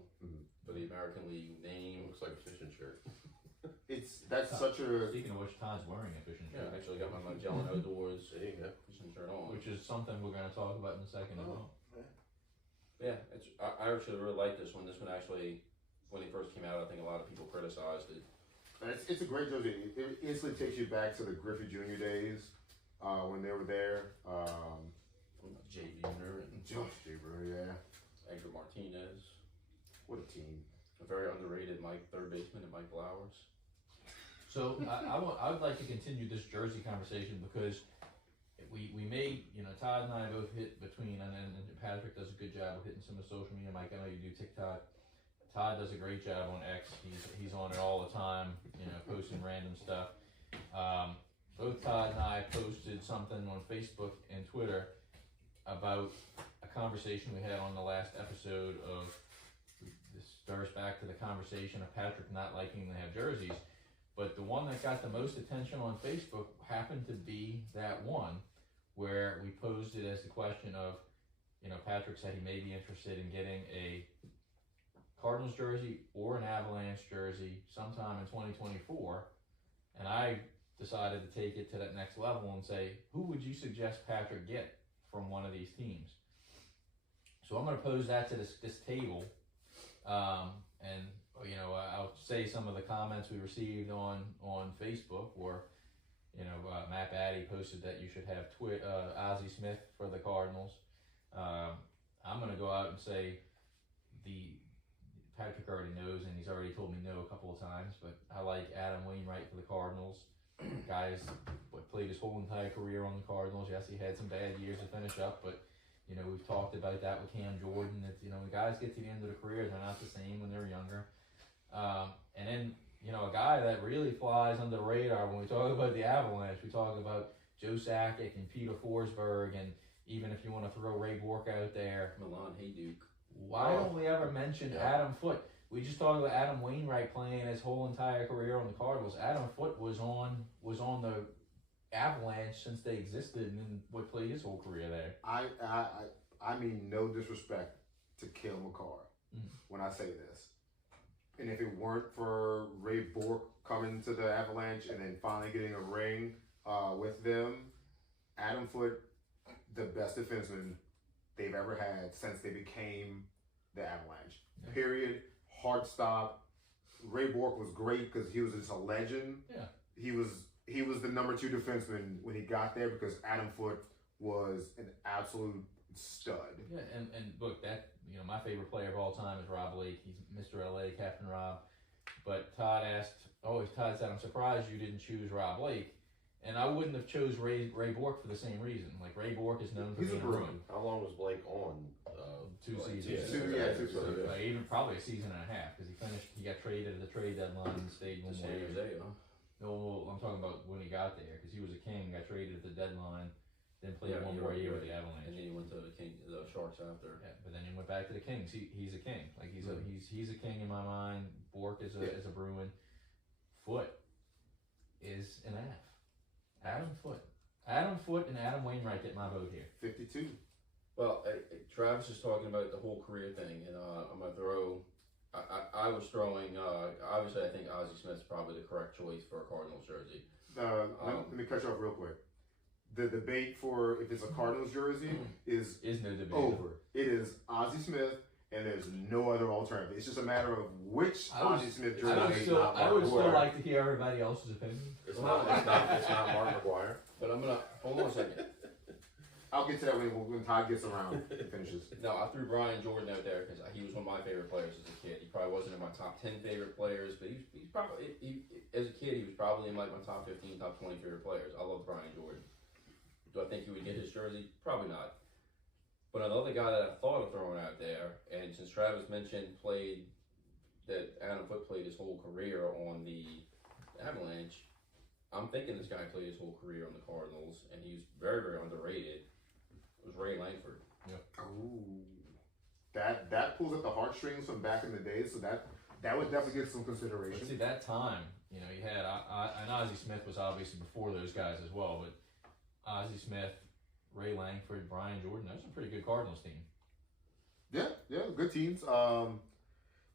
for the American League name. Looks like a fishing shirt. That's such a. Speaking of which, Todd's wearing a fishing Yeah, shirt, I actually got my Magellan Outdoors There you go. fishing shirt on. which is something we're going to talk about in a second as well. Yeah, I actually really like this one. This one actually, when it first came out, I think a lot of people criticized it. It's a great jersey. It instantly takes you back to the Griffey Jr. days when they were there. J. Buhner and Josh Jaber, yeah. Edgar Martinez. What a team. A very underrated third baseman, and Mike Flowers. So I would like to continue this jersey conversation because we made, Todd and I both hit between, and then Patrick does a good job of hitting some of the social media. Mike, I know you do TikTok. Todd does a great job on X. He's on it all the time, posting random stuff. Both Todd and I posted something on Facebook and Twitter about a conversation we had on the last episode of, this stars back to the conversation of Patrick not liking to have jerseys, but the one that got the most attention on Facebook happened to be that one where we posed it as the question of, Patrick said he may be interested in getting a Cardinals jersey or an Avalanche jersey sometime in 2024, and I decided to take it to that next level and say, who would you suggest Patrick get from one of these teams? So I'm going to pose that to this table, and I'll say some of the comments we received on Facebook were, Matt Batty posted that you should have Ozzie Smith for the Cardinals. I'm going to go out and say Patrick already knows, and he's already told me no a couple of times, but I like Adam Wainwright for the Cardinals. Guys played his whole entire career on the Cardinals. Yes, he had some bad years to finish up, but we've talked about that with Cam Jordan. That the guys get to the end of the career, they're not the same when they're younger. And then a guy that really flies under the radar when we talk about the Avalanche, we talk about Joe Sakic and Peter Forsberg, and even if you want to throw Ray Bourque out there, Milan Hayduk. Why don't we ever mention Adam Foote? We just talked about Adam Wainwright playing his whole entire career on the Cardinals. Adam Foote was on the Avalanche since they existed and would play his whole career there. I mean no disrespect to Cale Makar when I say this. And if it weren't for Ray Bourque coming to the Avalanche and then finally getting a ring with them, Adam Foote, the best defenseman they've ever had since they became the Avalanche. Yeah. Period. Hard stop. Ray Bourque was great because he was just a legend. Yeah. He was the number 2 defenseman when he got there because Adam Foote was an absolute stud. Yeah, and look, that my favorite player of all time is Rob Lake. He's Mr. LA, Captain Rob. But Todd said, I'm surprised you didn't choose Rob Lake. And I wouldn't have chose Ray Bourque for the same reason. Like, Ray Bourque is known for being a ruin. How long was Blake on? 2 seasons. Yeah, 2 seasons. Even probably a season and a half because he got traded at the trade deadline and stayed one more year. No, I'm talking about when he got there because he was a King, got traded at the deadline, then played one more year with the Avalanche. And then he went to the Sharks after. Yeah, but then he went back to the Kings. He's a King. Like he's a King in my mind. Bourque is a Bruin. Foote is an F. Adam Foote and Adam Wainwright get my vote here. 52. Well, Travis is talking about the whole career thing, and I'm going to throw. I was throwing. Obviously, I think Ozzie Smith's probably the correct choice for a Cardinals jersey. Let me cut you off real quick. The debate for if it's a Cardinals jersey is no debate over. It is Ozzie Smith, and there's no other alternative. It's just a matter of which Ozzie Smith jersey. I would still like to hear everybody else's opinion. It's not Mark McGuire. But I'm gonna hold on a second. I'll get to that when Todd gets around and finishes. No, I threw Brian Jordan out there because he was one of my favorite players as a kid. He probably wasn't in my top 10 favorite players, but he's probably as a kid he was probably in like my top 15, top 20 favorite players. I love Brian Jordan. Do I think he would get his jersey? Probably not. But another guy that I thought of throwing out there, and since Travis mentioned that Adam Foote played his whole career on the Avalanche, I'm thinking this guy played his whole career on the Cardinals, and he's very, very underrated. It was Ray Langford. Yep. Ooh. That pulls at the heartstrings from back in the day, so that would definitely get some consideration. But see, that time, you had, and Ozzie Smith was obviously before those guys as well, but Ozzie Smith, Ray Langford, Brian Jordan, that was a pretty good Cardinals team. Yeah, good teams.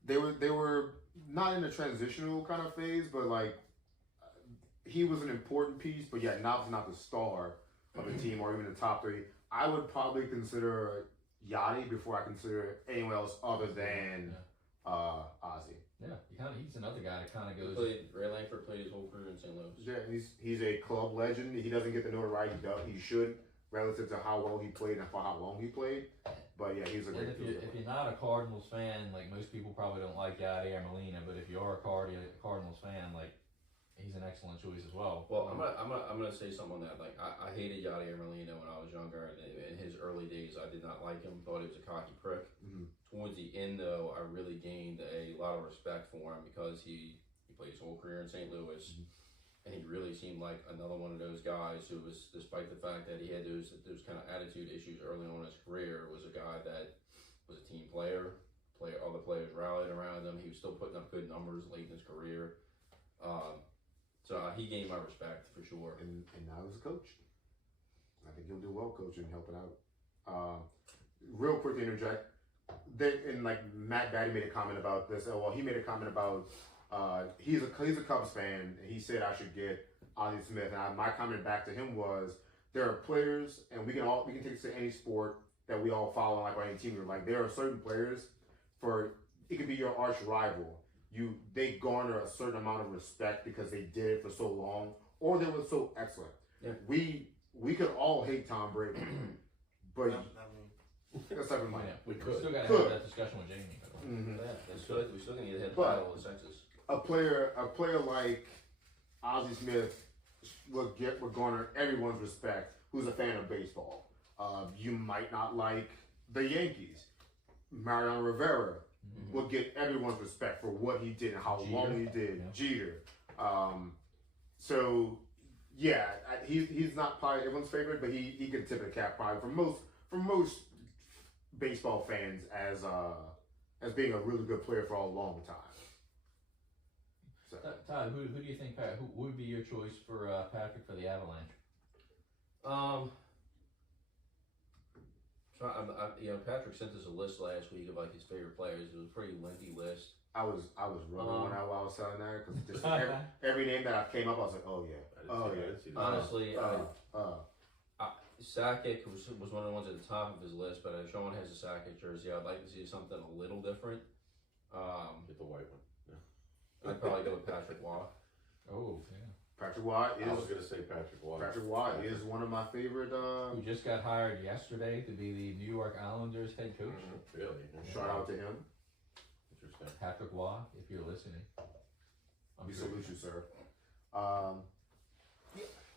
They were not in a transitional kind of phase, but like he was an important piece, but yet not the star of the team or even the top three. I would probably consider Yachty before I consider anyone else other than Ozzy. Yeah, he's another guy that kind of goes. Ray Langford played his whole career in St. Louis. Yeah, he's a club legend. He doesn't get the notoriety he should relative to how well he played and for how long he played. But yeah, he's a great. If you're not a Cardinals fan, like most people probably don't like Yachty or Molina, but if you are a Cardinals fan, like he's an excellent choice as well. Well, I'm gonna say something on that. Like I hated Yachty or Molina when I was younger. In his early days, I did not like him. Thought he was a cocky prick. Mm-hmm. Towards the end, though, I really gained a lot of respect for him because he played his whole career in St. Louis, and he really seemed like another one of those guys who was, despite the fact that he had those kind of attitude issues early on in his career, was a guy that was a team player. All the players rallied around him. He was still putting up good numbers late in his career. So he gained my respect for sure. And now he's a coach. I think he'll do well coaching and helping out. Real quick to interject. And like Matt Batty made a comment about this. Well, he made a comment about he's a Cubs fan, and he said I should get Ozzie Smith. And my comment back to him was there are players, and we can take this to any sport that we all follow, like on any team. Like there are certain players it could be your arch rival. They garner a certain amount of respect because they did it for so long, or they were so excellent. Yeah. We could all hate Tom Brady, but that's every money. We still got to have that discussion with Jamie. Mm-hmm. Yeah, we still need to hit the battle of the sexes. A player like Ozzie Smith would garner everyone's respect who's a fan of baseball. You might not like the Yankees. Mariano Rivera would get everyone's respect for what he did and how long he did. Yeah. Jeter. So yeah, he's not probably everyone's favorite, but he could tip the cap probably for most baseball fans as being a really good player for a long time. So. Todd, who do you think who would be your choice for Patrick for the Avalanche? Patrick sent us a list last week of like his favorite players. It was a pretty lengthy list. I was running when I was telling that because every name that I came up, I was like, oh yeah. Honestly, Sakic was one of the ones at the top of his list, but Sean has a Sakic jersey. I'd like to see something a little different. Get the white one. Yeah. I'd probably go with Patrick Waugh. Oh yeah. Patrick Waugh is. I was gonna say Patrick Waugh. Patrick Waugh is one of my favorite. Who just got hired yesterday to be the New York Islanders head coach. Really? Shout out to him. Interesting. Patrick Waugh, if you're listening. We salute you, sir.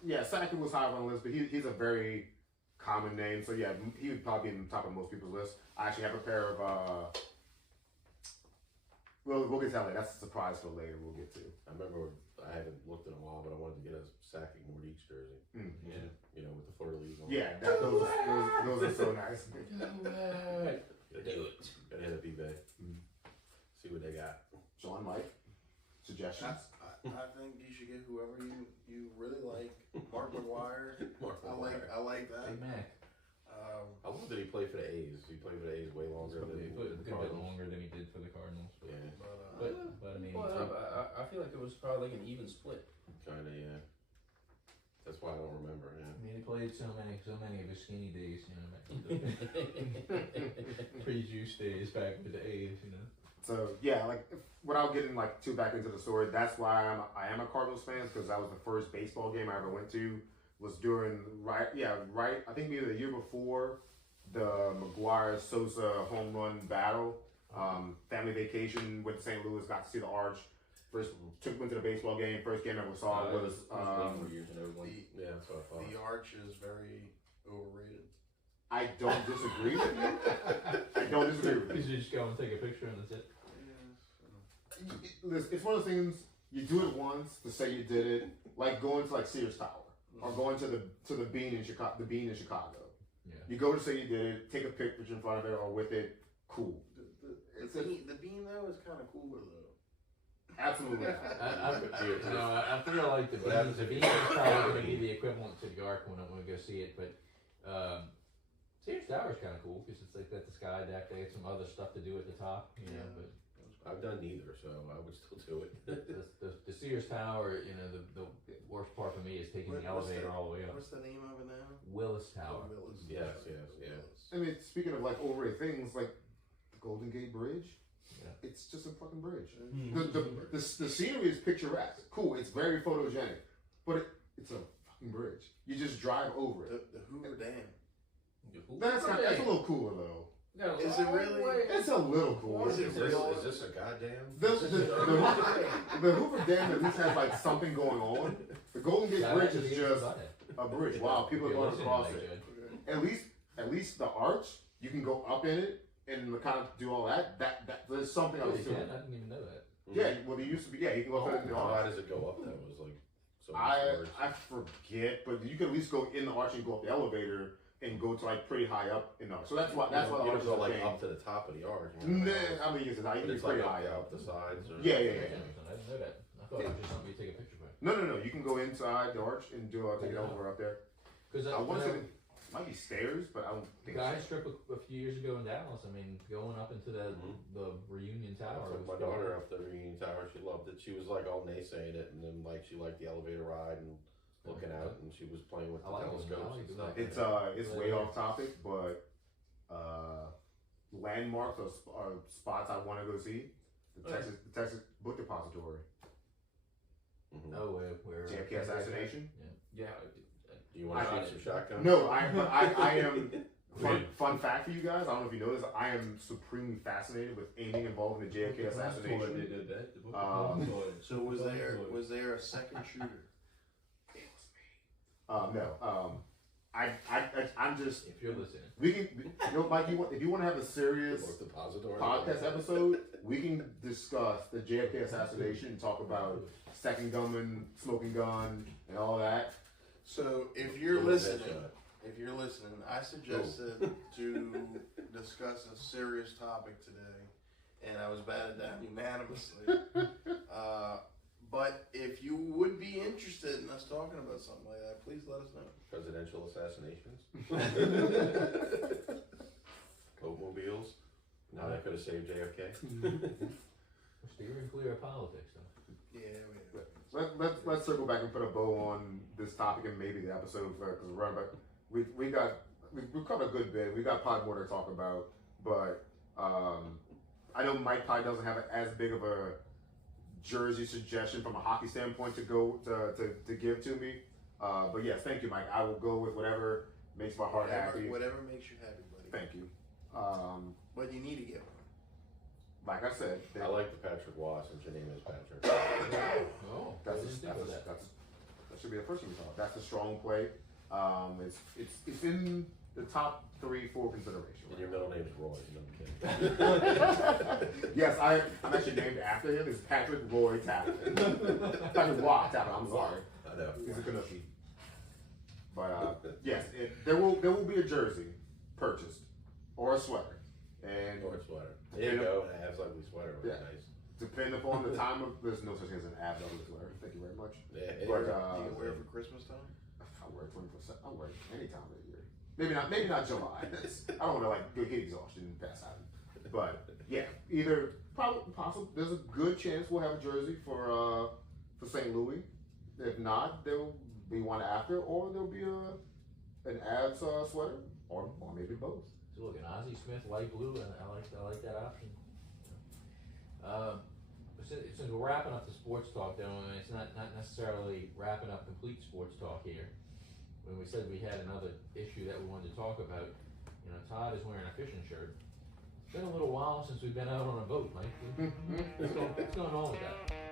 Yeah, Sakic was high on the list, but he's a very common name. So yeah, he would probably be in the top of most people's list. I actually have a pair of. We'll get to that later. That's a surprise for later. We'll get to. I remember I haven't looked in a while, but I wanted to get a Sakic Nordiques jersey. Yeah. With the fleur-de-lis on. Yeah, those are so nice. Gotta hit up eBay. See what they got. Sean, Mike, suggestions? I think you should get whoever you really like. Mark McGuire. I like that. Big Mac. How long did he play for the A's? He played for the A's way longer than a the bit Cardinals. longer than he did for the Cardinals. But, Yeah. but I mean, I feel like it was probably like an even split. Kinda, yeah. That's why I don't remember. Yeah. I mean, he played so many of his skinny days, pre-juice days back with the A's, So yeah, like without getting like too back into the story, that's why I am a Cardinals fan because that was the first baseball game I ever went to. Was during right. I think maybe the year before the McGuire-Sosa home run battle. Family vacation, went to St. Louis, got to see the Arch. Went to the baseball game. First game I ever saw was Yeah, that's what I thought. The Arch is very overrated. I don't disagree with you. You should just go and take a picture and that's it. Listen, it's one of those things you do it once to say you did it, like going to like Sears Tower or going to the Bean in Chicago. The Bean in Chicago. Yeah. You go to say you did it, take a picture in front of it or with it. Cool. The Bean though is kind of cooler though. Absolutely. I feel like the Bean is probably going to be the equivalent to the Arc when I want to go see it, but Sears Tower is kind of cool because it's like got the sky deck. They had some other stuff to do at the top, but. That was I've done neither, so I would still do it. The Sears Tower, the worst part for me is taking the elevator all the way up. What's the name of it now? Willis Tower. Oh, Willis. Yes. I mean, speaking of like overrated things, like the Golden Gate Bridge, Yeah. it's just a fucking bridge. Mm-hmm. The scenery is picturesque. Cool, it's very photogenic, but it's a fucking bridge. You just drive over it. The Hoover Dam. That's a little cooler though. No, Is it really? It's a little cooler. Is it Is real? this a goddamn? The Hoover Dam at least has like something going on. The Golden Gate Bridge is just a bridge. Wow, people are going across it. At least the arch, you can go up in it and kind of do all that. That there's something else to I it. didn't even know that. Yeah, well, there used to be. Yeah, you can go up in the How arch. high does it go up though? It was like so many stories. I forget, but you can at least go in the arch and go up the elevator and go to like pretty high up in the arch. So that's why the you arch don't is go a like thing. up to the top of the arch. Nah, I mean, it's not. You But can be it's pretty like high up up. the sides. Or Yeah. I didn't know that. I thought it was just something you take a picture of. No. You can go inside the arch and do take it over up there. Because I want to say it might be stairs, but I don't think. guys trip a few years ago in Dallas. I mean, going up into the reunion tower. Took my daughter up the Reunion Tower. She loved it. She was like all naysaying it, and then like she liked the elevator ride and looking out, and she was playing with the telescopes and stuff. It's way off topic, but landmarks or spots I want to go see. The Texas Book Depository. Mhm. Oh, where JFK assassination. Yeah. Do you want to shoot some shotguns? No, I am. Fun fact for you guys. I don't know if you know this. I am supremely fascinated with anything involving the JFK assassination. So was there a second shooter? No. I'm just. If you're listening, We can, Mike. If you want to have a serious Book depository. podcast episode, we can discuss the JFK assassination and talk about second gunman, smoking gun, and all that. So if you're listening, I suggested to discuss a serious topic today, and I was batted down unanimously. But if you would be interested in us talking about something like that, please let us know. Presidential assassinations. Automobiles. Now that could have saved JFK. we're steering clear of politics, though. Yeah, Let's circle back and put a bow on this topic and maybe the episode because we're running. But we covered a good bit. We got probably more to talk about, but I know Mike probably doesn't have as big of a jersey suggestion from a hockey standpoint to give to me. But yes, thank you, Mike. I will go with whatever makes my heart happy. Whatever makes you happy, buddy. Thank you. But you need to get one. Like I said, I like the Patrick Watt since your name is Patrick. Oh, that should be the first thing we talk about. That's a strong play. It's in the top 3-4 consideration. And your middle name is Roy. You know, I'm kidding. Yes, I'm actually named after him. It's Patrick Roy Tappan. Patrick Watt Tappan. I'm sorry. I know. He's a Canuckie. But yes, there will be a jersey purchased or a sweater, and Or a sweater. There you go. An abs ugly sweater would be nice. depending upon the time of, there's no such thing as an abs ugly sweater. Thank you very much. Yeah. But Do you wear it for Christmas time? I wear it 20%. I wear it any time of the year. Maybe not July. I don't want to like get exhaustion and pass out. But yeah, either possible. There's a good chance we'll have a jersey for St. Louis. If not, there'll be one after, or there'll be an abs sweater, or maybe both. So look, an Ozzie Smith light blue, and I like that option. Since we're wrapping up the sports talk, though, and it's not necessarily wrapping up complete sports talk here. When we said we had another issue that we wanted to talk about, Todd is wearing a fishing shirt. It's been a little while since we've been out on a boat, Mike. What's going on with that?